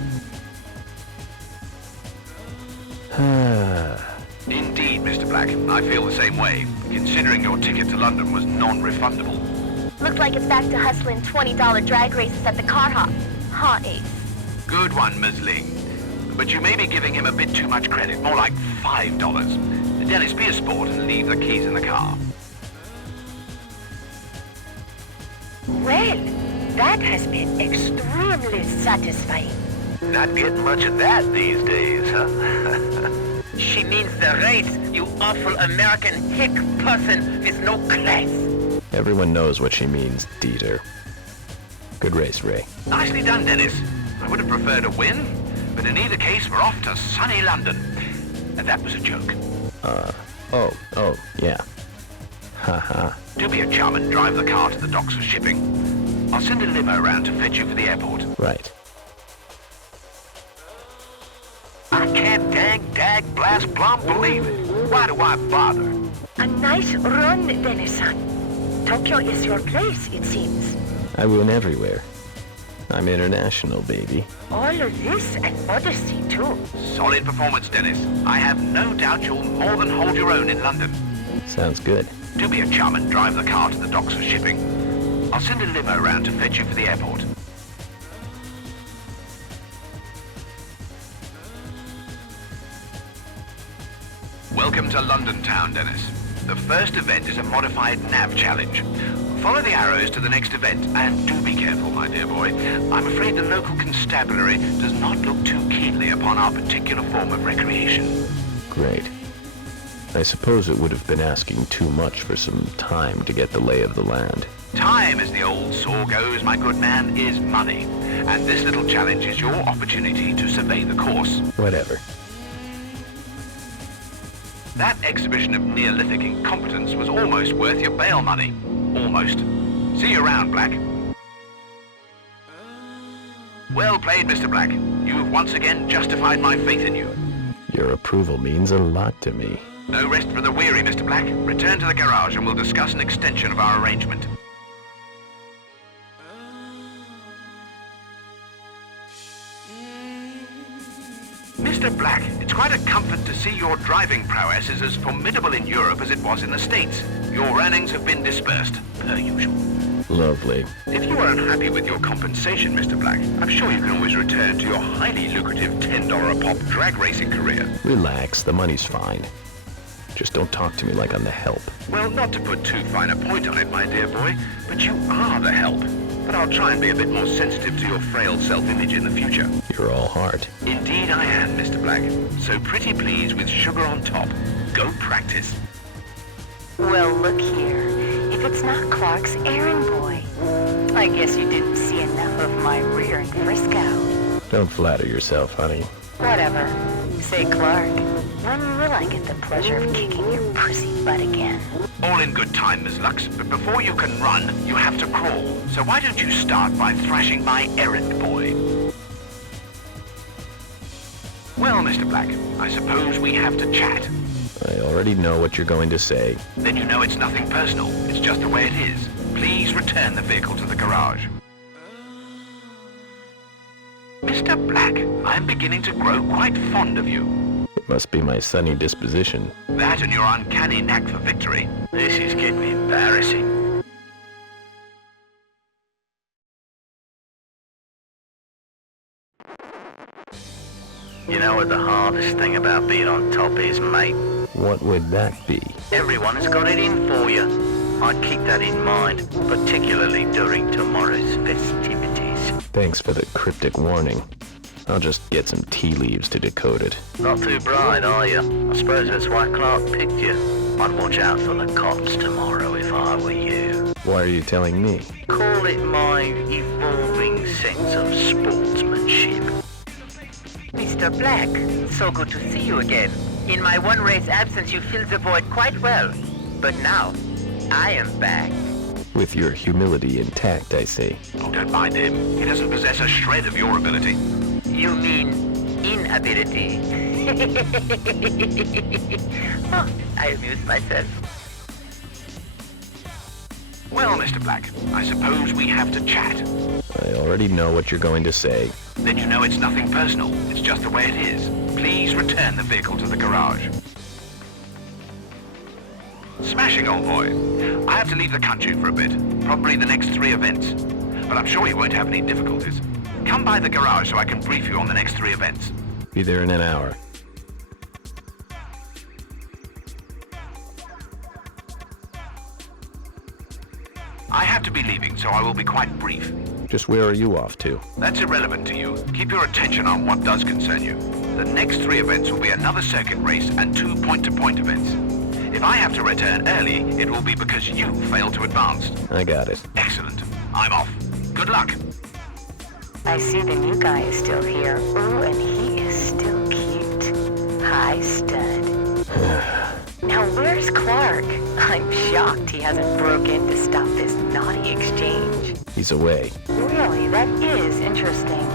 Indeed, Mr. Black. I feel the same way, considering your ticket to London was non-refundable. Looks like it's back to hustling $20 drag races at the car hop. Huh, Ace? Good one, Ms. Ling. But you may be giving him a bit too much credit, more like $5. Dennis, be a sport and leave the keys in the car. Well, that has been extremely satisfying. Not getting much of that these days, huh? She means the race, you awful American hick person with no class. Everyone knows what she means, Dieter. Good race, Ray. Nicely done, Dennis. I would have preferred a win, but in either case, we're off to sunny London. And that was a joke. Yeah. Haha. Do be a chum and drive the car to the docks for shipping. I'll send a limo around to fetch you for the airport. Right. I can't blast blom believe it. Why do I bother? A nice run, Dennis-san. Tokyo is your place, it seems. I win everywhere. I'm international, baby. All of this and Odyssey, too. Solid performance, Dennis. I have no doubt you'll more than hold your own in London. Sounds good. Do be a chum and drive the car to the docks for shipping. I'll send a limo around to fetch you for the airport. Welcome to London town, Dennis. The first event is a modified nav challenge. Follow the arrows to the next event, and do be careful, my dear boy. I'm afraid the local constabulary does not look too keenly upon our particular form of recreation. Great. I suppose it would have been asking too much for some time to get the lay of the land. Time, as the old saw goes, my good man, is money. And this little challenge is your opportunity to survey the course. Whatever. That exhibition of Neolithic incompetence was almost worth your bail money. Almost. See you around, Black. Well played, Mr. Black. You've once again justified my faith in you. Your approval means a lot to me. No rest for the weary, Mr. Black. Return to the garage and we'll discuss an extension of our arrangement. Mr. Black, it's quite a comfort to see your driving prowess is as formidable in Europe as it was in the States. Your earnings have been dispersed, per usual. Lovely. If you are unhappy with your compensation, Mr. Black, I'm sure you can always return to your highly lucrative $10 a pop drag racing career. Relax, the money's fine. Just don't talk to me like I'm the help. Well, not to put too fine a point on it, my dear boy, but you are the help. But I'll try and be a bit more sensitive to your frail self-image in the future. You're all heart. Indeed I am, Mr. Black. So pretty please with sugar on top. Go practice. Well, look here. If it's not Clark's errand boy, I guess you didn't see enough of my rear in Frisco. Don't flatter yourself, honey. Whatever. Say, Clark, when will I get the pleasure of kicking your pussy butt again? All in good time, Miss Lux, but before you can run, you have to crawl. So why don't you start by thrashing my errand boy? Well, Mr. Black, I suppose we have to chat. I already know what you're going to say. Then you know it's nothing personal. It's just the way it is. Please return the vehicle to the garage. Mr. Black, I'm beginning to grow quite fond of you. It must be my sunny disposition. That and your uncanny knack for victory. This is getting embarrassing. You know what the hardest thing about being on top is, mate? What would that be? Everyone has got it in for you. I'd keep that in mind, particularly during tomorrow's festivities. Thanks for the cryptic warning. I'll just get some tea leaves to decode it. Not too bright, are you? I suppose that's why Clark picked you. I'd watch out for the cops tomorrow if I were you. Why are you telling me? Call it my evolving sense of sportsmanship. Mr. Black, so good to see you again. In my one race absence, you filled the void quite well. But now, I am back. With your humility intact, I see. Oh, don't mind him. He doesn't possess a shred of your ability. You mean inability? Oh, I amuse myself. Well, Mr. Black, I suppose we have to chat. I already know what you're going to say. Then you know it's nothing personal. It's just the way it is. Please return the vehicle to the garage. Smashing, old boy. I have to leave the country for a bit. Probably the next 3 events. But I'm sure you won't have any difficulties. Come by the garage so I can brief you on the next 3 events. Be there in an hour. I have to be leaving, so I will be quite brief. Just where are you off to? That's irrelevant to you. Keep your attention on what does concern you. The next 3 events will be another circuit race and 2 point-to-point events. If I have to return early, it will be because you failed to advance. I got it. Excellent. I'm off. Good luck. I see the new guy is still here. Ooh, and he is still cute. Hi, stud. Now, where's Clark? I'm shocked he hasn't broke in to stop this naughty exchange. He's away. Really, that is interesting.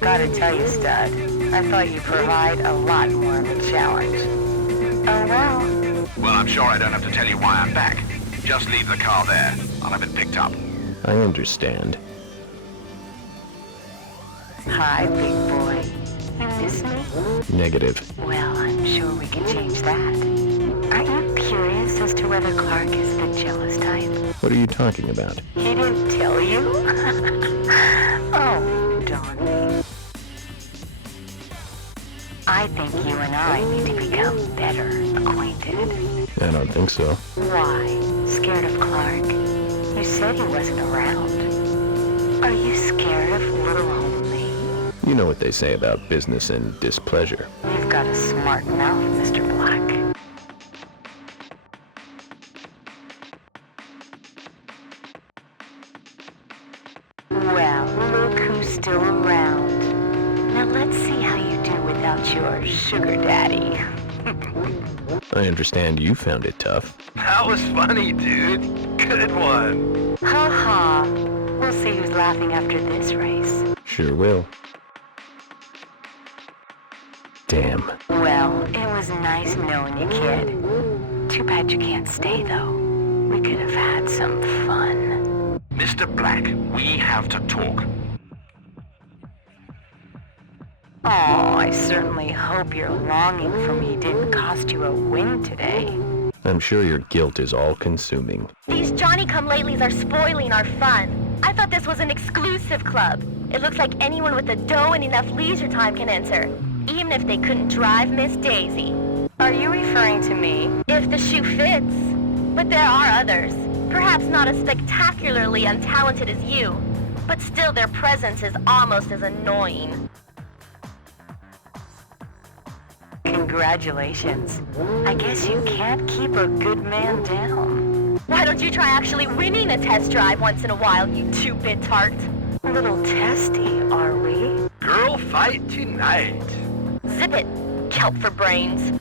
Gotta tell you, stud, I thought you provide a lot more of a challenge. Oh, well. Well, I'm sure I don't have to tell you why I'm back. Just leave the car there. I'll have it picked up. I understand. Hi, big boy. You miss me? Negative. Well, I'm sure we can change that. Aren't you curious as to whether Clark is the jealous type? What are you talking about? He didn't tell you? Oh, darn me. I think you and I need to become better acquainted. I don't think so. Why? Scared of Clark? You said he wasn't around. Are you scared of little old me? You know what they say about business and displeasure. You've got a smart mouth, Mr. Black. Well, look who's still around. Now let's see how you do without your sugar daddy. I understand you found it tough. That was funny, dude. Good one. Ha ha. We'll see who's laughing after this race. Sure will. Damn. Well, it was nice knowing you, kid. Too bad you can't stay, though. We could have had some fun. Mr. Black, we have to talk. Oh, I certainly hope your longing for me didn't cost you a win today. I'm sure your guilt is all-consuming. These Johnny-come-latelys are spoiling our fun. I thought this was an exclusive club. It looks like anyone with the dough and enough leisure time can enter, even if they couldn't drive Miss Daisy. Are you referring to me? If the shoe fits. But there are others. Perhaps not as spectacularly untalented as you, but still their presence is almost as annoying. Congratulations. I guess you can't keep a good man down. Why don't you try actually winning a test drive once in a while, you two-bit tart? A little testy, are we? Girl fight tonight. Zip it, kelp for brains.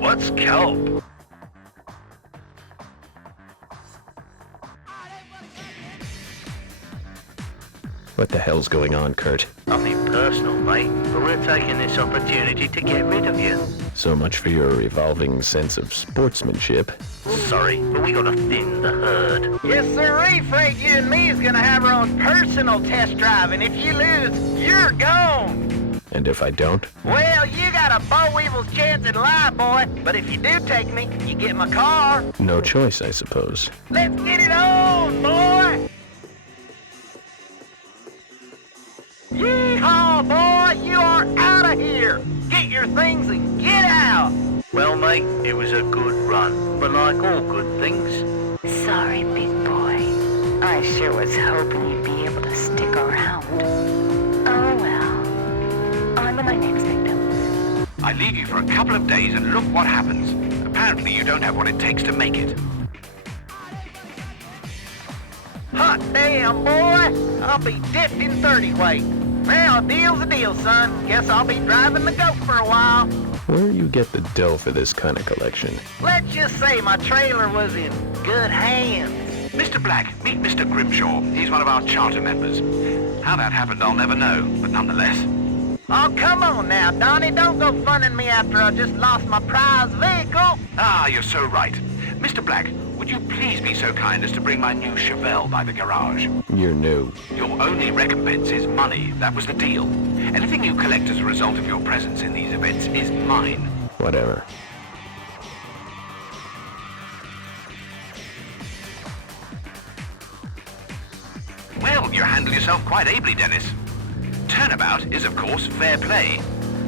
What's kelp? What the hell's going on, Kurt? Nothing personal, mate, but we're taking this opportunity to get rid of you. So much for your evolving sense of sportsmanship. Sorry, but we gotta thin the herd. Yes, sirree, Frank, you and me is gonna have our own personal test drive, and if you lose, you're gone. And if I don't? Well, you got a boll weevil's chance at life, boy. But if you do take me, you get my car. No choice, I suppose. Let's get it on, boy! Yeehaw, boy! You are out of here! Get your things and get out! Well, mate, it was a good run, but like all good things, Sorry, big boy. I sure was hoping you'd be able to stick around. Oh well. On to my next victim. I leave you for a couple of days and look what happens. Apparently you don't have what it takes to make it. Hot damn, boy! I'll be dipped in 30 weight. Well, a deal's a deal, son. Guess I'll be driving the goat for a while. Where do you get the dough for this kind of collection? Let's just say my trailer was in good hands. Mr. Black, meet Mr. Grimshaw. He's one of our charter members. How that happened, I'll never know, but nonetheless. Oh, come on now, Donnie. Don't go funning me after I just lost my prize vehicle. Ah, you're so right. Mr. Black, would you please be so kind as to bring my new Chevelle by the garage? You're new. Your only recompense is money. That was the deal. Anything you collect as a result of your presence in these events is mine. Whatever. Well, you handle yourself quite ably, Dennis. Turnabout is, of course, fair play.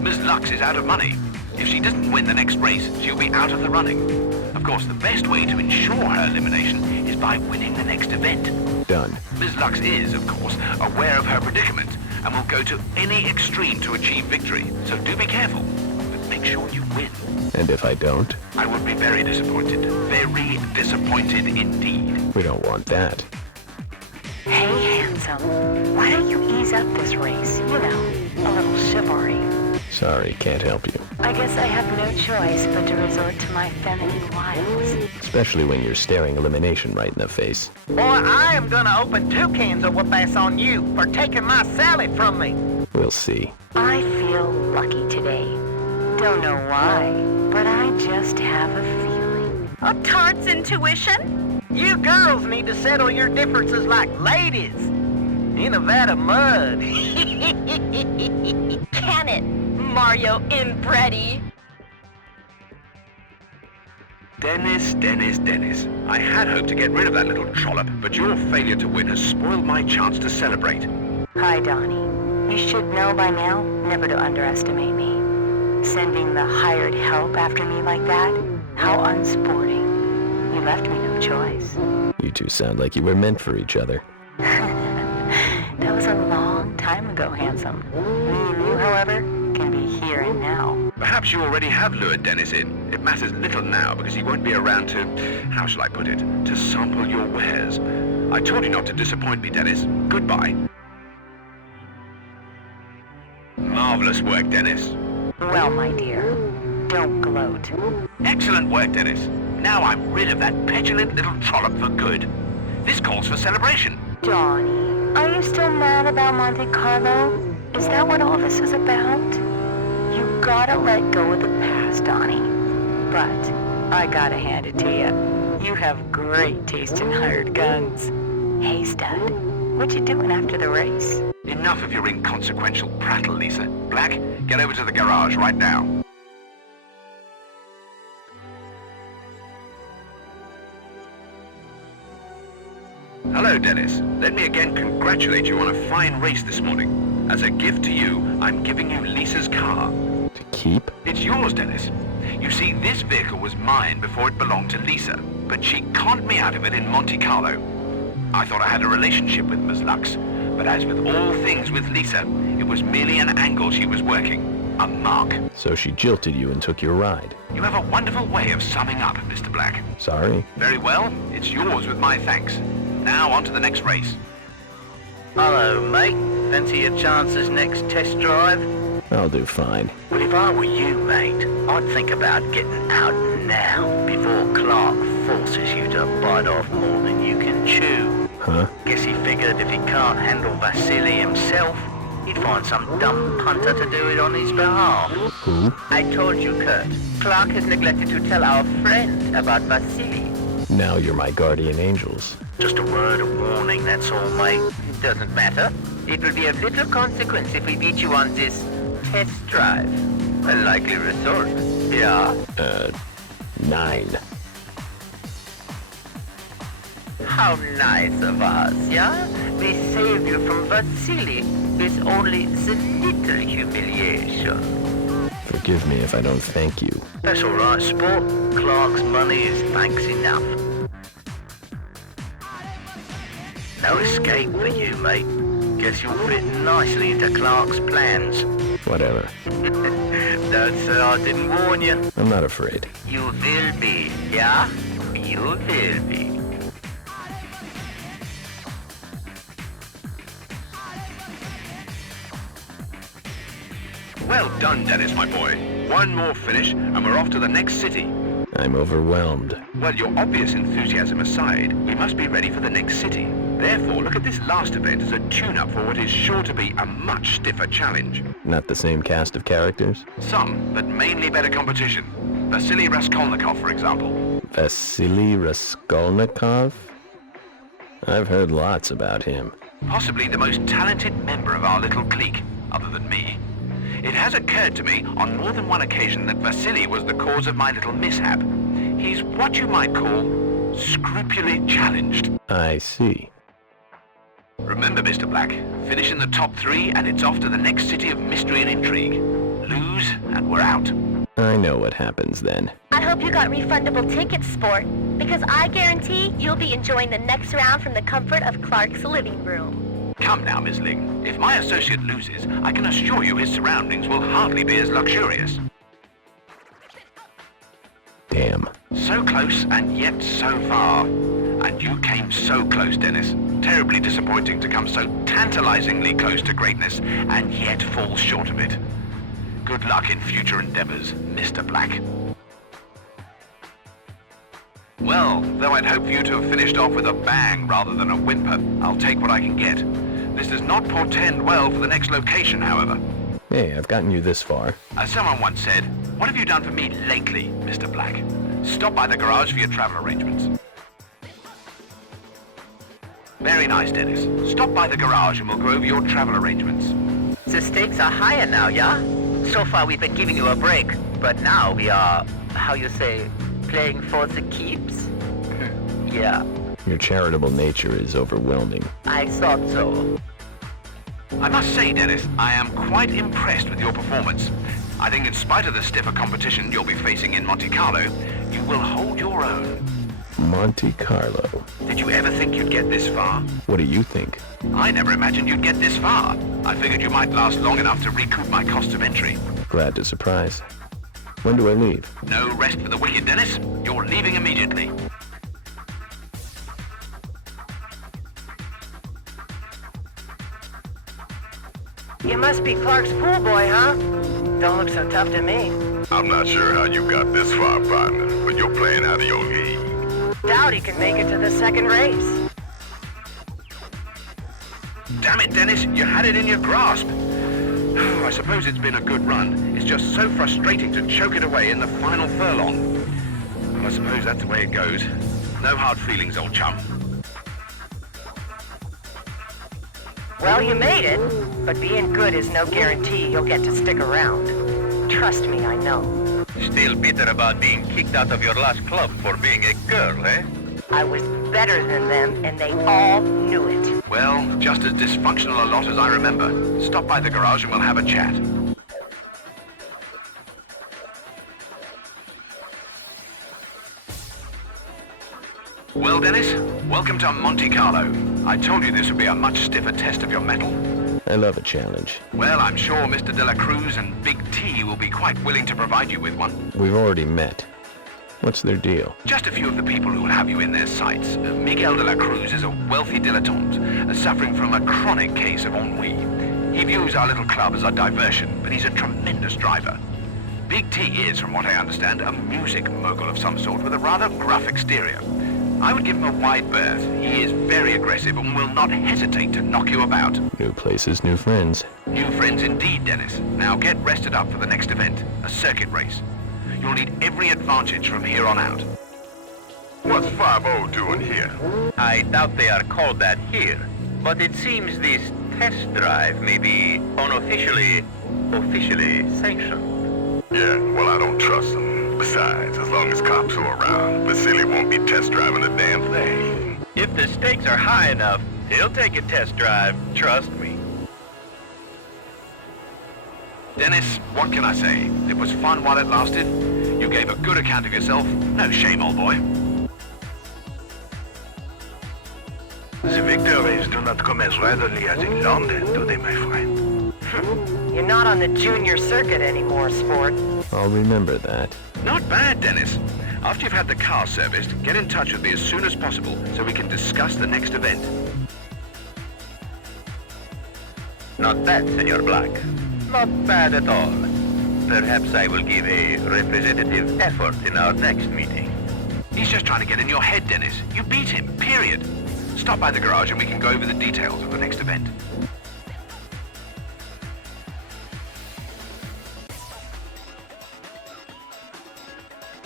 Ms. Lux is out of money. If she doesn't win the next race, she'll be out of the running. Of course, the best way to ensure her elimination is by winning the next event. Done. Ms. Lux is, of course, aware of her predicament and will go to any extreme to achieve victory. So do be careful, but make sure you win. And if I don't? I would be very disappointed. Very disappointed indeed. We don't want that. Hey, handsome. Why don't you ease up this race? You know, a little chivalry. Sorry, can't help you. I guess I have no choice but to resort to my feminine wiles. Especially when you're staring elimination right in the face. Boy, I am gonna open 2 cans of whoop-ass on you for taking my salad from me. We'll see. I feel lucky today. Don't know why, but I just have a feeling. A tart's intuition? You girls need to settle your differences like ladies. In a vat of mud. Can it, Mario Imbretti? Dennis, Dennis, Dennis. I had hoped to get rid of that little trollop, but your failure to win has spoiled my chance to celebrate. Hi, Donnie. You should know by now never to underestimate me. Sending the hired help after me like that? How unsporting. You left me no choice. You two sound like you were meant for each other. That was a long time ago, handsome. Me and you, however, can be here and now. Perhaps you already have lured Dennis in. It matters little now because he won't be around to, how shall I put it, to sample your wares. I told you not to disappoint me, Dennis. Goodbye. Marvelous work, Dennis. Well, my dear, don't gloat. Excellent work, Dennis. Now I'm rid of that petulant little trollop for good. This calls for celebration. Donnie, are you still mad about Monte Carlo? Is that what all this is about? You gotta let go of the past, Donnie. But I gotta hand it to you. You have great taste in hired guns. Hey, stud, what you doing after the race? Enough of your inconsequential prattle, Lisa. Black, get over to the garage right now. Hello, Dennis. Let me again congratulate you on a fine race this morning. As a gift to you, I'm giving you Lisa's car. To keep? It's yours, Dennis. You see, this vehicle was mine before it belonged to Lisa, but she conned me out of it in Monte Carlo. I thought I had a relationship with Ms. Lux, but as with all things with Lisa, it was merely an angle she was working. A mark. So she jilted you and took your ride. You have a wonderful way of summing up, Mr. Black. Sorry. Very well. It's yours with my thanks. Now on to the next race. Hello, mate. Fancy your chances next test drive? I'll do fine. Well, if I were you, mate, I'd think about getting out now before Clark forces you to bite off more than you can chew. Huh? Guess he figured if he can't handle Vasily himself, he'd find some dumb punter to do it on his behalf. Who? I told you, Kurt. Clark has neglected to tell our friend about Vasily. Now you're my guardian angels. Just a word of warning, that's all, mate. It doesn't matter. It will be of little consequence if we beat you on this test drive. A likely result. Yeah? 9. How nice of us, yeah? We saved you from Vasily with only the little humiliation. Forgive me if I don't thank you. That's all right, sport. Clark's money is thanks enough. No escape for you, mate. Guess you'll fit nicely into Clark's plans. Whatever. Don't say I didn't warn you. I'm not afraid. You will be, yeah? You will be. Well done, Dennis, my boy. One more finish, and we're off to the next city. I'm overwhelmed. Well, your obvious enthusiasm aside, we must be ready for the next city. Therefore, look at this last event as a tune-up for what is sure to be a much stiffer challenge. Not the same cast of characters? Some, but mainly better competition. Vasily Raskolnikov, for example. Vasily Raskolnikov? I've heard lots about him. Possibly the most talented member of our little clique, other than me. It has occurred to me on more than one occasion that Vasily was the cause of my little mishap. He's what you might call scrupulally challenged. I see. Remember, Mr. Black, finish in the top 3 and it's off to the next city of mystery and intrigue. Lose and we're out. I know what happens then. I hope you got refundable tickets, sport, because I guarantee you'll be enjoying the next round from the comfort of Clark's living room. Come now, Miss Ling. If my associate loses, I can assure you his surroundings will hardly be as luxurious. Damn. So close and yet so far. And you came so close, Dennis. Terribly disappointing to come so tantalizingly close to greatness and yet fall short of it. Good luck in future endeavors, Mr. Black. Well, though I'd hope for you to have finished off with a bang rather than a whimper, I'll take what I can get. This does not portend well for the next location, however. Hey, I've gotten you this far. As someone once said, what have you done for me lately, Mr. Black? Stop by the garage for your travel arrangements. Very nice, Dennis. Stop by the garage and we'll go over your travel arrangements. The stakes are higher now, yeah? So far we've been giving you a break, but now we are, how you say, playing for the keeps? Yeah. Your charitable nature is overwhelming. I thought so. I must say, Dennis, I am quite impressed with your performance. I think in spite of the stiffer competition you'll be facing in Monte Carlo, you will hold your own. Monte Carlo. Did you ever think you'd get this far? What do you think? I never imagined you'd get this far. I figured you might last long enough to recoup my cost of entry. Glad to surprise. When do I leave? No rest for the wicked, Dennis. You're leaving immediately. You must be Clark's pool boy, huh? Don't look so tough to me. I'm not sure how you got this far, partner, but you're playing out of your league. Doubt he can make it to the second race. Damn it, Dennis, you had it in your grasp. I suppose it's been a good run. It's just so frustrating to choke it away in the final furlong. Well, I suppose that's the way it goes. No hard feelings, old chum. Well, you made it, but being good is no guarantee you'll get to stick around. Trust me, I know. Still bitter about being kicked out of your last club for being a girl, eh? I was better than them, and they all knew it. Well, just as dysfunctional a lot as I remember. Stop by the garage and we'll have a chat. Well, Dennis, welcome to Monte Carlo. I told you this would be a much stiffer test of your mettle. I love a challenge. Well, I'm sure Mr. De La Cruz and Big T will be quite willing to provide you with one. We've already met. What's their deal? Just a few of the people who will have you in their sights. Miguel De La Cruz is a wealthy dilettante, suffering from a chronic case of ennui. He views our little club as a diversion, but he's a tremendous driver. Big T is, from what I understand, a music mogul of some sort with a rather gruff exterior. I would give him a wide berth. He is very aggressive and will not hesitate to knock you about. New places, new friends. New friends indeed, Dennis. Now get rested up for the next event, a circuit race. You'll need every advantage from here on out. What's 5-0 doing here? I doubt they are called that here, but it seems this test drive may be unofficially, officially sanctioned. Yeah, well, I don't trust them. Besides, as long as cops are around, Vasily won't be test driving a damn thing. If the stakes are high enough, he'll take a test drive, trust me. Dennis, what can I say? It was fun while it lasted. You gave a good account of yourself. No shame, old boy. The victories do not come as readily as in London, do they, my friend? You're not on the junior circuit anymore, sport. I'll remember that. Not bad, Dennis. After you've had the car serviced, get in touch with me as soon as possible so we can discuss the next event. Not bad, Senor Black. Not bad at all. Perhaps I will give a representative effort in our next meeting. He's just trying to get in your head, Dennis. You beat him, period. Stop by the garage and we can go over the details of the next event.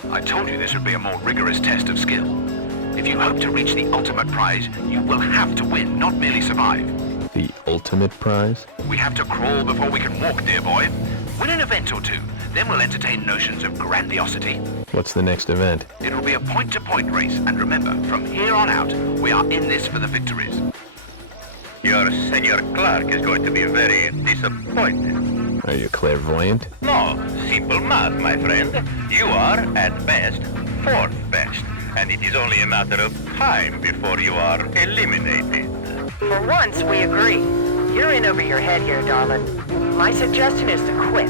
I told you this would be a more rigorous test of skill. If you hope to reach the ultimate prize, you will have to win, not merely survive. The ultimate prize? We have to crawl before we can walk, dear boy. Win an event or two, then we'll entertain notions of grandiosity. What's the next event? It'll be a point-to-point race, and remember, from here on out, we are in this for the victories. Your Senor Clark is going to be very disappointed. Are you clairvoyant? No, simple math, my friend. You are, at best, fourth best, and it is only a matter of time before you are eliminated. For once, we agree. You're in over your head here, darling. My suggestion is to quit,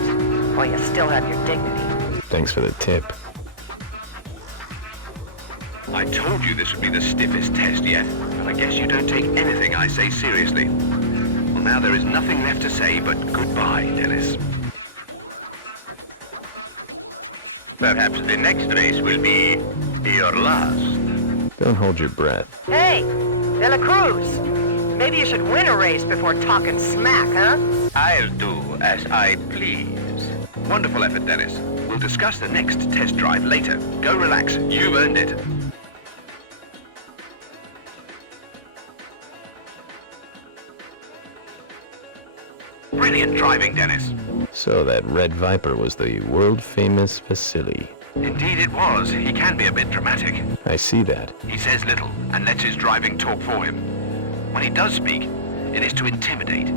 while you still have your dignity. Thanks for the tip. I told you this would be the stiffest test yet, but I guess you don't take anything I say seriously. Well, now there is nothing left to say but goodbye, Dennis. Perhaps the next race will be your last. Don't hold your breath. Hey, De La Cruz. Maybe you should win a race before talking smack, huh? I'll do as I please. Wonderful effort, Dennis. We'll discuss the next test drive later. Go relax. You've earned it. Brilliant driving, Dennis. So that Red Viper was the world-famous Vasily. Indeed it was. He can be a bit dramatic. I see that. He says little and lets his driving talk for him. When he does speak, it is to intimidate.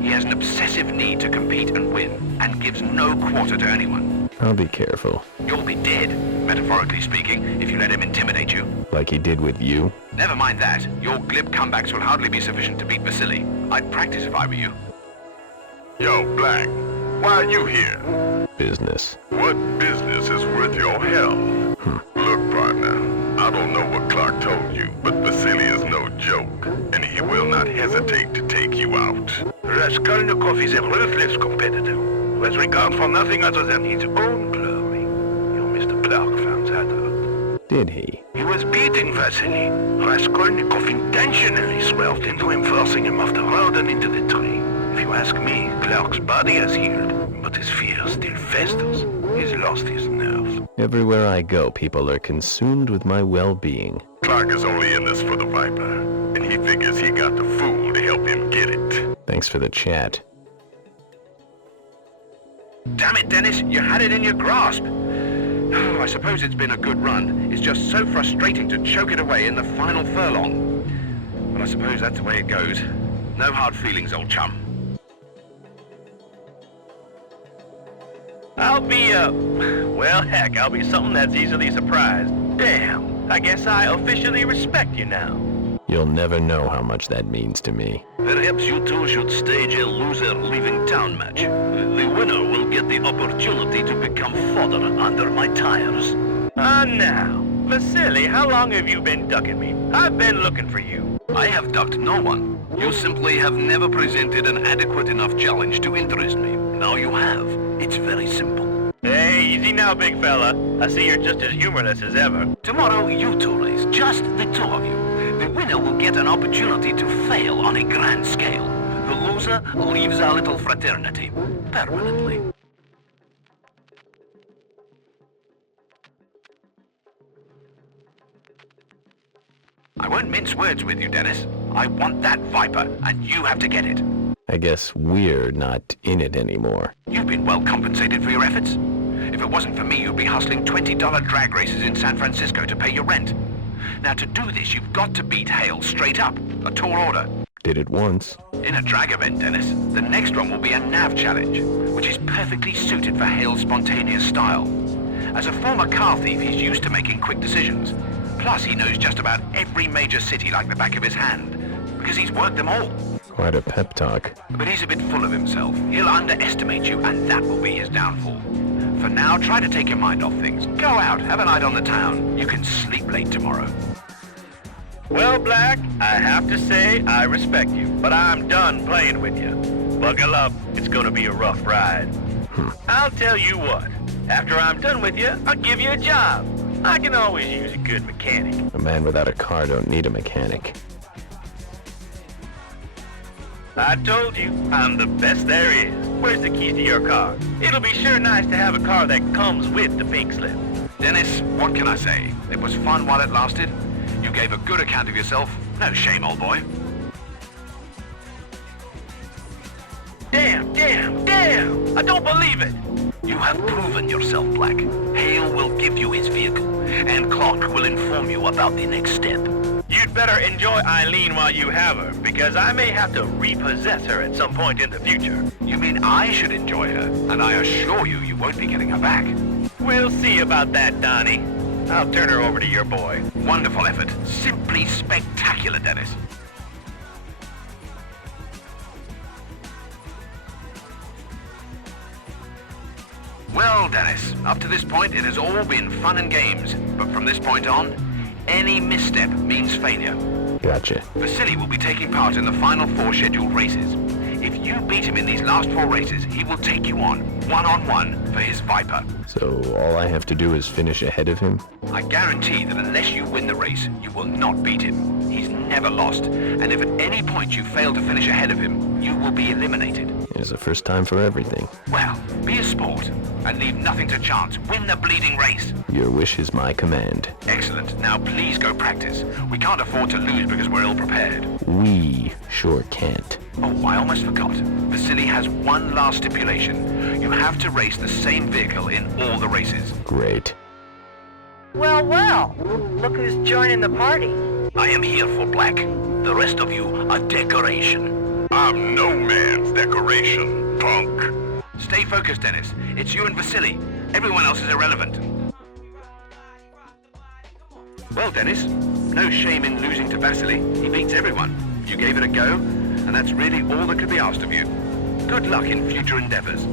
He has an obsessive need to compete and win, and gives no quarter to anyone. I'll be careful. You'll be dead, metaphorically speaking, if you let him intimidate you. Like he did with you? Never mind that. Your glib comebacks will hardly be sufficient to beat Vasily. I'd practice if I were you. Yo, Black, why are you here? Business. What business is worth your hell? Look, partner, I don't know what Clark told you, but Vasily is no joke, and he will not hesitate to take you out. Raskolnikov is a ruthless competitor who has regard for nothing other than his own glory. Your Mr. Clark found that out. Did he? He was beating Vasily. Raskolnikov intentionally swerved into him, forcing him off the road and into the tree. If you ask me, Clark's body has healed, but his fear still festers. He's lost his nerves. Everywhere I go, people are consumed with my well-being. Clark is only in this for the Viper, and he figures he got the fool to help him get it. Thanks for the chat. Damn it, Dennis, you had it in your grasp. Oh, I suppose it's been a good run. It's just so frustrating to choke it away in the final furlong. But I suppose that's the way it goes. No hard feelings, old chum. I'll be, well, heck, I'll be something that's easily surprised. Damn, I guess I officially respect you now. You'll never know how much that means to me. Perhaps you two should stage a loser leaving town match. The winner will get the opportunity to become fodder under my tires. Now, Vasily, how long have you been ducking me? I've been looking for you. I have ducked no one. You simply have never presented an adequate enough challenge to interest me. Now you have. It's very simple. Hey, easy now, big fella. I see you're just as humorless as ever. Tomorrow, you two race, just the two of you. The winner will get an opportunity to fail on a grand scale. The loser leaves our little fraternity permanently. I won't mince words with you, Dennis. I want that Viper, and you have to get it. I guess we're not in it anymore. You've been well compensated for your efforts. If it wasn't for me, you'd be hustling $20 drag races in San Francisco to pay your rent. Now, to do this, you've got to beat Hale straight up. A tall order. Did it once. In a drag event, Dennis, the next one will be a nav challenge, which is perfectly suited for Hale's spontaneous style. As a former car thief, he's used to making quick decisions. Plus, he knows just about every major city like the back of his hand, because he's worked them all. Quite a pep talk. But he's a bit full of himself. He'll underestimate you, and that will be his downfall. For now, try to take your mind off things. Go out, have a night on the town. You can sleep late tomorrow. Well, Black, I have to say I respect you, but I'm done playing with you. Buckle up, it's gonna be a rough ride. I'll tell you what, after I'm done with you, I'll give you a job. I can always use a good mechanic. A man without a car don't need a mechanic. I told you, I'm the best there is. Where's the keys to your car? It'll be sure nice to have a car that comes with the pink slip. Dennis, what can I say? It was fun while it lasted. You gave a good account of yourself. No shame, old boy. Damn! I don't believe it! You have proven yourself, Black. Hale will give you his vehicle, and Clark will inform you about the next step. You'd better enjoy Eileen while you have her, because I may have to repossess her at some point in the future. You mean I should enjoy her? And I assure you, you won't be getting her back. We'll see about that, Donnie. I'll turn her over to your boy. Wonderful effort. Simply spectacular, Dennis. Well, Dennis, up to this point, it has all been fun and games. But from this point on, any misstep means failure. Gotcha. Vasily will be taking part in the final 4 scheduled races. If you beat him in these last 4 races, he will take you on, one-on-one, for his Viper. So all I have to do is finish ahead of him? I guarantee that unless you win the race, you will not beat him. He's never lost, and if at any point you fail to finish ahead of him, you will be eliminated. There's a first time for everything. Well, be a sport, and leave nothing to chance. Win the bleeding race. Your wish is my command. Excellent. Now please go practice. We can't afford to lose because we're ill-prepared. We sure can't. Oh, I almost forgot. Vasily has one last stipulation. You have to race the same vehicle in all the races. Great. Well, look who's joining the party. I am here for Black. The rest of you are decoration. I'm no man's decoration, punk. Stay focused, Dennis. It's you and Vasily. Everyone else is irrelevant. Well, Dennis, no shame in losing to Vasily. He beats everyone. You gave it a go, and that's really all that could be asked of you. Good luck in future endeavors.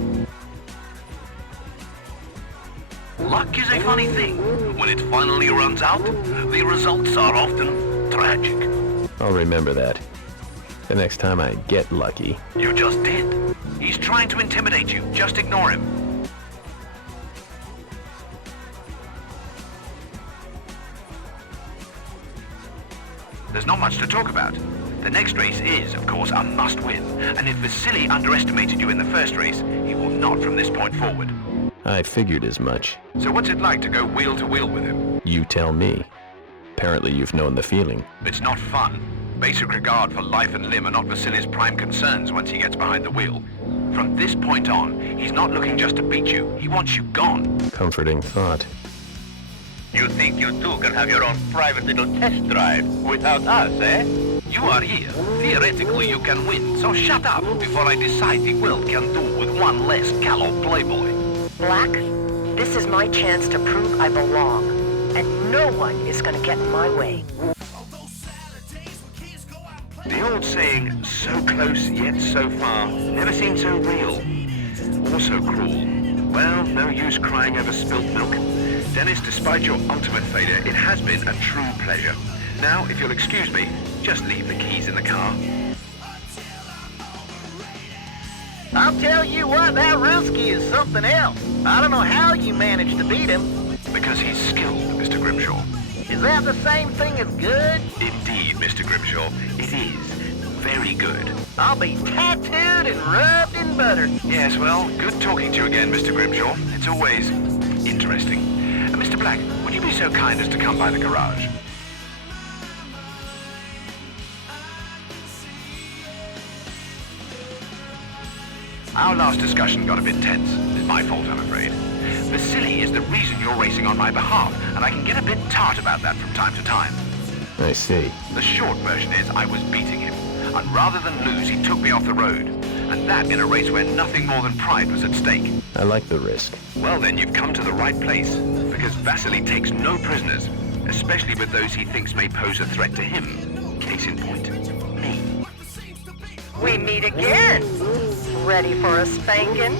Luck is a funny thing. When it finally runs out, the results are often tragic. I'll remember that. The next time I get lucky. You just did. He's trying to intimidate you. Just ignore him. There's not much to talk about. The next race is, of course, a must-win. And if Vasily underestimated you in the first race, he will not from this point forward. I figured as much. So what's it like to go wheel to wheel with him? You tell me. Apparently you've known the feeling. It's not fun. Basic regard for life and limb are not Vasily's prime concerns once he gets behind the wheel. From this point on, he's not looking just to beat you. He wants you gone. Comforting thought. You think you two can have your own private little test drive without us, eh? You are here. Theoretically, you can win. So shut up before I decide the world can do with one less callow playboy. Black, this is my chance to prove I belong. And no one is gonna get in my way. The old saying, so close yet so far, never seemed so real. Or so cruel. Well, no use crying over spilt milk. Dennis, despite your ultimate failure, it has been a true pleasure. Now, if you'll excuse me, just leave the keys in the car. I'll tell you what, that Ruski is something else. I don't know how you managed to beat him. Because he's skilled, Mr. Grimshaw. Is that the same thing as good? Indeed, Mr. Grimshaw. It is. Very good. I'll be tattooed and rubbed in butter. Yes, well, good talking to you again, Mr. Grimshaw. It's always interesting. Mr. Black, would you be so kind as to come by the garage? Our last discussion got a bit tense. It's my fault, I'm afraid. Vasily is the reason you're racing on my behalf, and I can get a bit tart about that from time to time. I see. The short version is I was beating him, and rather than lose, he took me off the road. And that in a race where nothing more than pride was at stake. I like the risk. Well then, you've come to the right place, because Vasily takes no prisoners, especially with those he thinks may pose a threat to him. Case in point, me. We meet again. Ready for a spanking?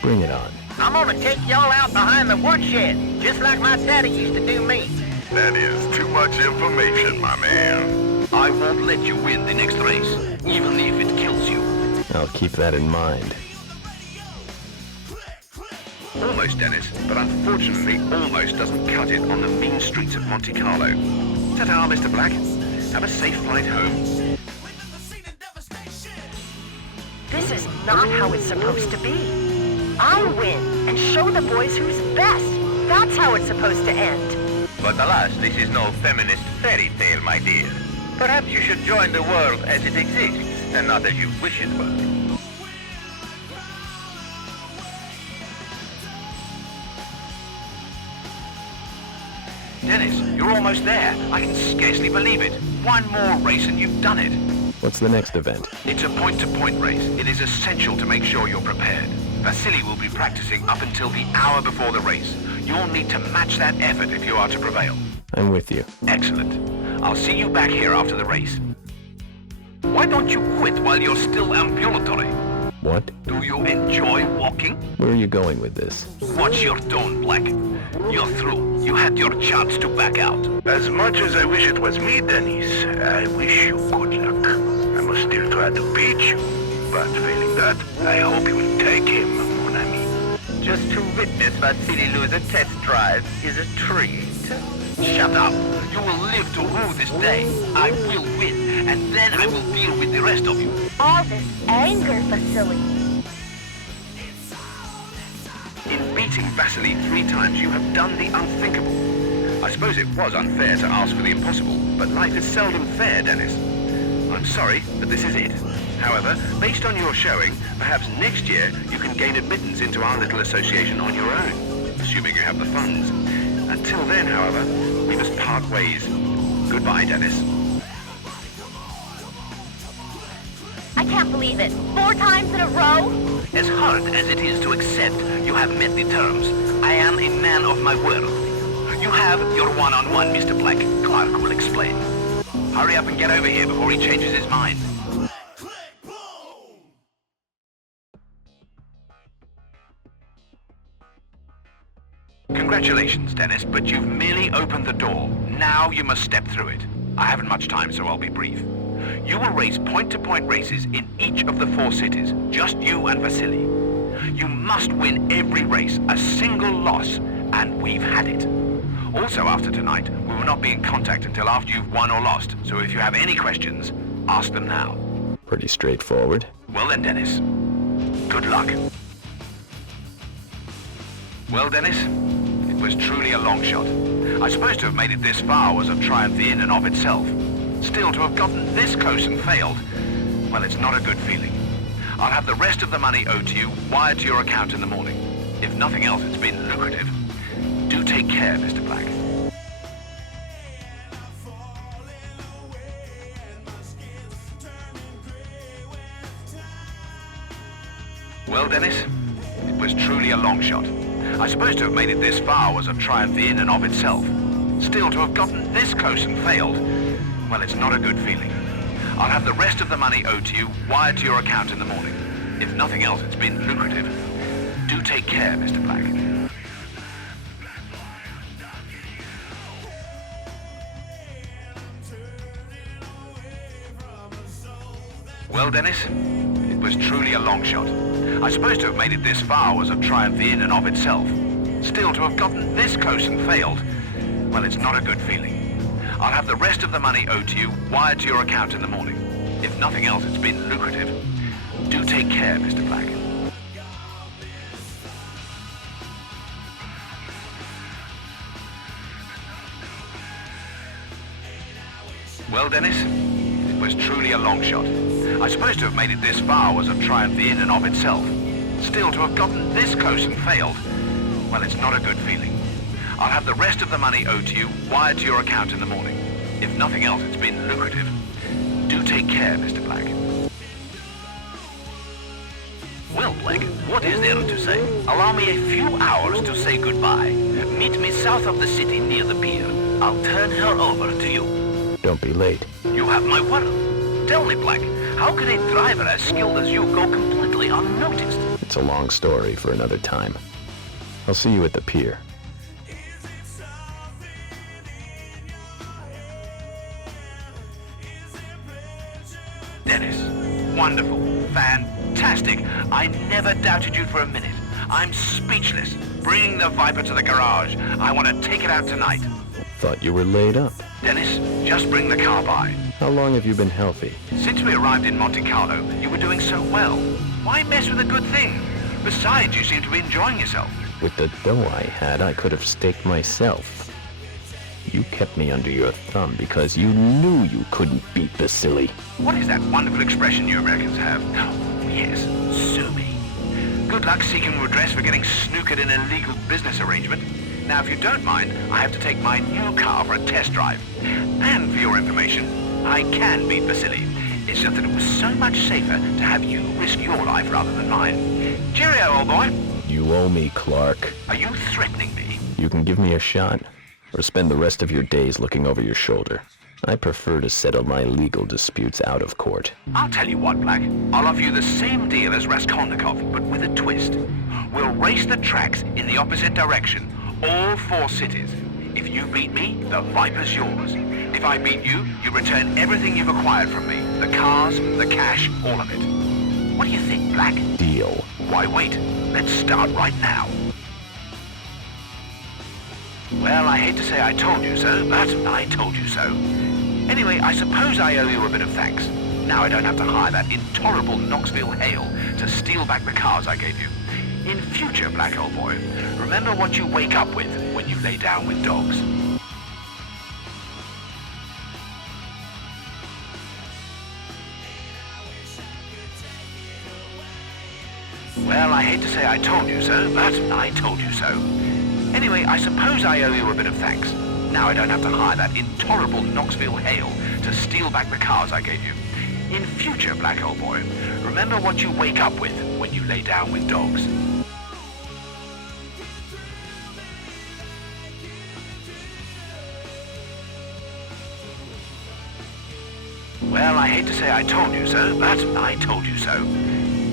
Bring it on. I'm gonna take y'all out behind the woodshed, just like my daddy used to do me. That is too much information, my man. I won't let you win the next race, even if it kills you. I'll keep that in mind. Almost, Dennis, but unfortunately almost doesn't cut it on the mean streets of Monte Carlo. Ta-ta, Mr. Black. Have a safe flight home. This is not how it's supposed to be. I'll win and show the boys who's best. That's how it's supposed to end. But alas, this is no feminist fairy tale, my dear. Perhaps you should join the world as it exists, and not as you wish it were. Dennis, you're almost there. I can scarcely believe it. One more race and you've done it. What's the next event? It's a point-to-point race. It is essential to make sure you're prepared. Vasily will be practicing up until the hour before the race. You'll need to match that effort if you are to prevail. I'm with you. Excellent. I'll see you back here after the race. Why don't you quit while you're still ambulatory? What? Do you enjoy walking? Where are you going with this? Watch your tone, Black. You're through. You had your chance to back out. As much as I wish it was me, Dennis, I wish you good luck. I must still try to beat you, but failing that, I hope you will take him, mon ami. Just to witness Vasily lose a test drive is a treat. Shut up. You will live to rue this day. I will win, and then I will deal with the rest of you. All this anger, Vasily. In beating Vasily 3 times, you have done the unthinkable. I suppose it was unfair to ask for the impossible, but life is seldom fair, Dennis. I'm sorry, but this is it. However, based on your showing, perhaps next year you can gain admittance into our little association on your own, assuming you have the funds. Until then, however, we must part ways. Goodbye, Dennis. I can't believe it. 4 times in a row? As hard as it is to accept, you have met the terms. I am a man of my word. You have your one-on-one, Mr. Black. Clark will explain. Hurry up and get over here before he changes his mind. Congratulations, Dennis, but you've merely opened the door. Now you must step through it. I haven't much time, so I'll be brief. You will race point-to-point races in each of the 4 cities, just you and Vasily. You must win every race, a single loss, and we've had it. Also, after tonight, we will not be in contact until after you've won or lost. So if you have any questions, ask them now. Pretty straightforward. Well then, Dennis. Good luck. Well, Dennis, it was truly a long shot. I suppose to have made it this far was a triumph in and of itself. Still, to have gotten this close and failed, well, it's not a good feeling. I'll have the rest of the money owed to you wired to your account in the morning. If nothing else, it's been lucrative. Do take care, Mr. Black. Well, Dennis, it was truly a long shot. I suppose to have made it this far was a triumph in and of itself. Still, to have gotten this close and failed, well, it's not a good feeling. I'll have the rest of the money owed to you wired to your account in the morning. If nothing else, it's been lucrative. Do take care, Mr. Black. Well, Dennis, it was truly a long shot. I suppose to have made it this far was a triumph in and of itself. Still, to have gotten this close and failed, well, it's not a good feeling. I'll have the rest of the money owed to you wired to your account in the morning. If nothing else, it's been lucrative. Do take care, Mr. Black. Well, Dennis, it was truly a long shot. I suppose to have made it this far was a triumph in and of itself. Still, to have gotten this close and failed, well, it's not a good feeling. I'll have the rest of the money owed to you wired to your account in the morning. If nothing else, it's been lucrative. Do take care, Mr. Black. Well, Black, what is there to say? Allow me a few hours to say goodbye. Meet me south of the city near the pier. I'll turn her over to you. Don't be late. You have my word. Tell me, Black, how can a driver as skilled as you go completely unnoticed? It's a long story for another time. I'll see you at the pier. Dennis, wonderful, fantastic. I never doubted you for a minute. I'm speechless. Bring the Viper to the garage. I want to take it out tonight. Thought you were laid up. Dennis, just bring the car by. How long have you been healthy? Since we arrived in Monte Carlo, you were doing so well. Why mess with a good thing? Besides, you seem to be enjoying yourself. With the dough I had, I could have staked myself. You kept me under your thumb because you knew you couldn't beat Basili. What is that wonderful expression you Americans have? Oh, yes, sue me. Good luck seeking redress for getting snookered in an illegal business arrangement. Now, if you don't mind, I have to take my new car for a test drive. And for your information, I can beat Basili. It's just that it was so much safer to have you risk your life rather than mine. Cheerio, old boy. You owe me, Clark. Are you threatening me? You can give me a shot, or spend the rest of your days looking over your shoulder. I prefer to settle my legal disputes out of court. I'll tell you what, Black. I'll offer you the same deal as Raskolnikov, but with a twist. We'll race the tracks in the opposite direction, all 4 cities. If you beat me, the Viper's yours. If I beat you, you return everything you've acquired from me. The cars, the cash, all of it. What do you think, Black? Deal. Why wait? Let's start right now. Well, I hate to say I told you so, but I told you so. Anyway, I suppose I owe you a bit of thanks. Now I don't have to hire that intolerable Knoxville Hale to steal back the cars I gave you. In future, Black old boy, remember what you wake up with when you lay down with dogs. Well, I hate to say I told you so, but I told you so. Anyway, I suppose I owe you a bit of thanks. Now I don't have to hire that intolerable Knoxville Hale to steal back the cars I gave you. In future, Black old boy, remember what you wake up with when you lay down with dogs. Well, I hate to say I told you so, but I told you so.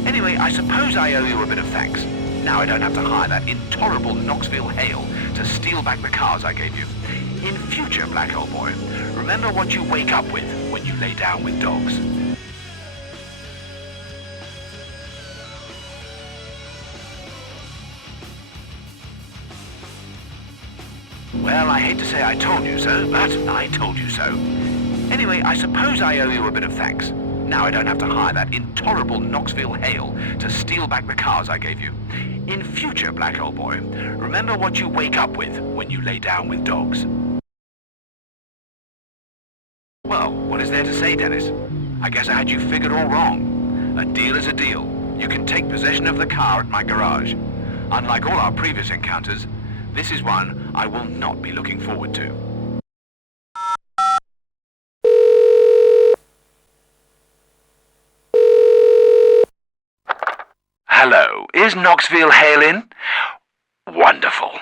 Anyway, I suppose I owe you a bit of thanks. Now I don't have to hire that intolerable Knoxville Hale to steal back the cars I gave you. In future, Black old boy, remember what you wake up with when you lay down with dogs. Well, I hate to say I told you so, but I told you so. Anyway, I suppose I owe you a bit of thanks. Now I don't have to hire that intolerable Knoxville Hale to steal back the cars I gave you. In future, Black Old Boy, remember what you wake up with when you lay down with dogs. Well, what is there to say, Dennis? I guess I had you figured all wrong. A deal is a deal. You can take possession of the car at my garage. Unlike all our previous encounters, this is one I will not be looking forward to. Hello, is Knoxville Hale in? Wonderful.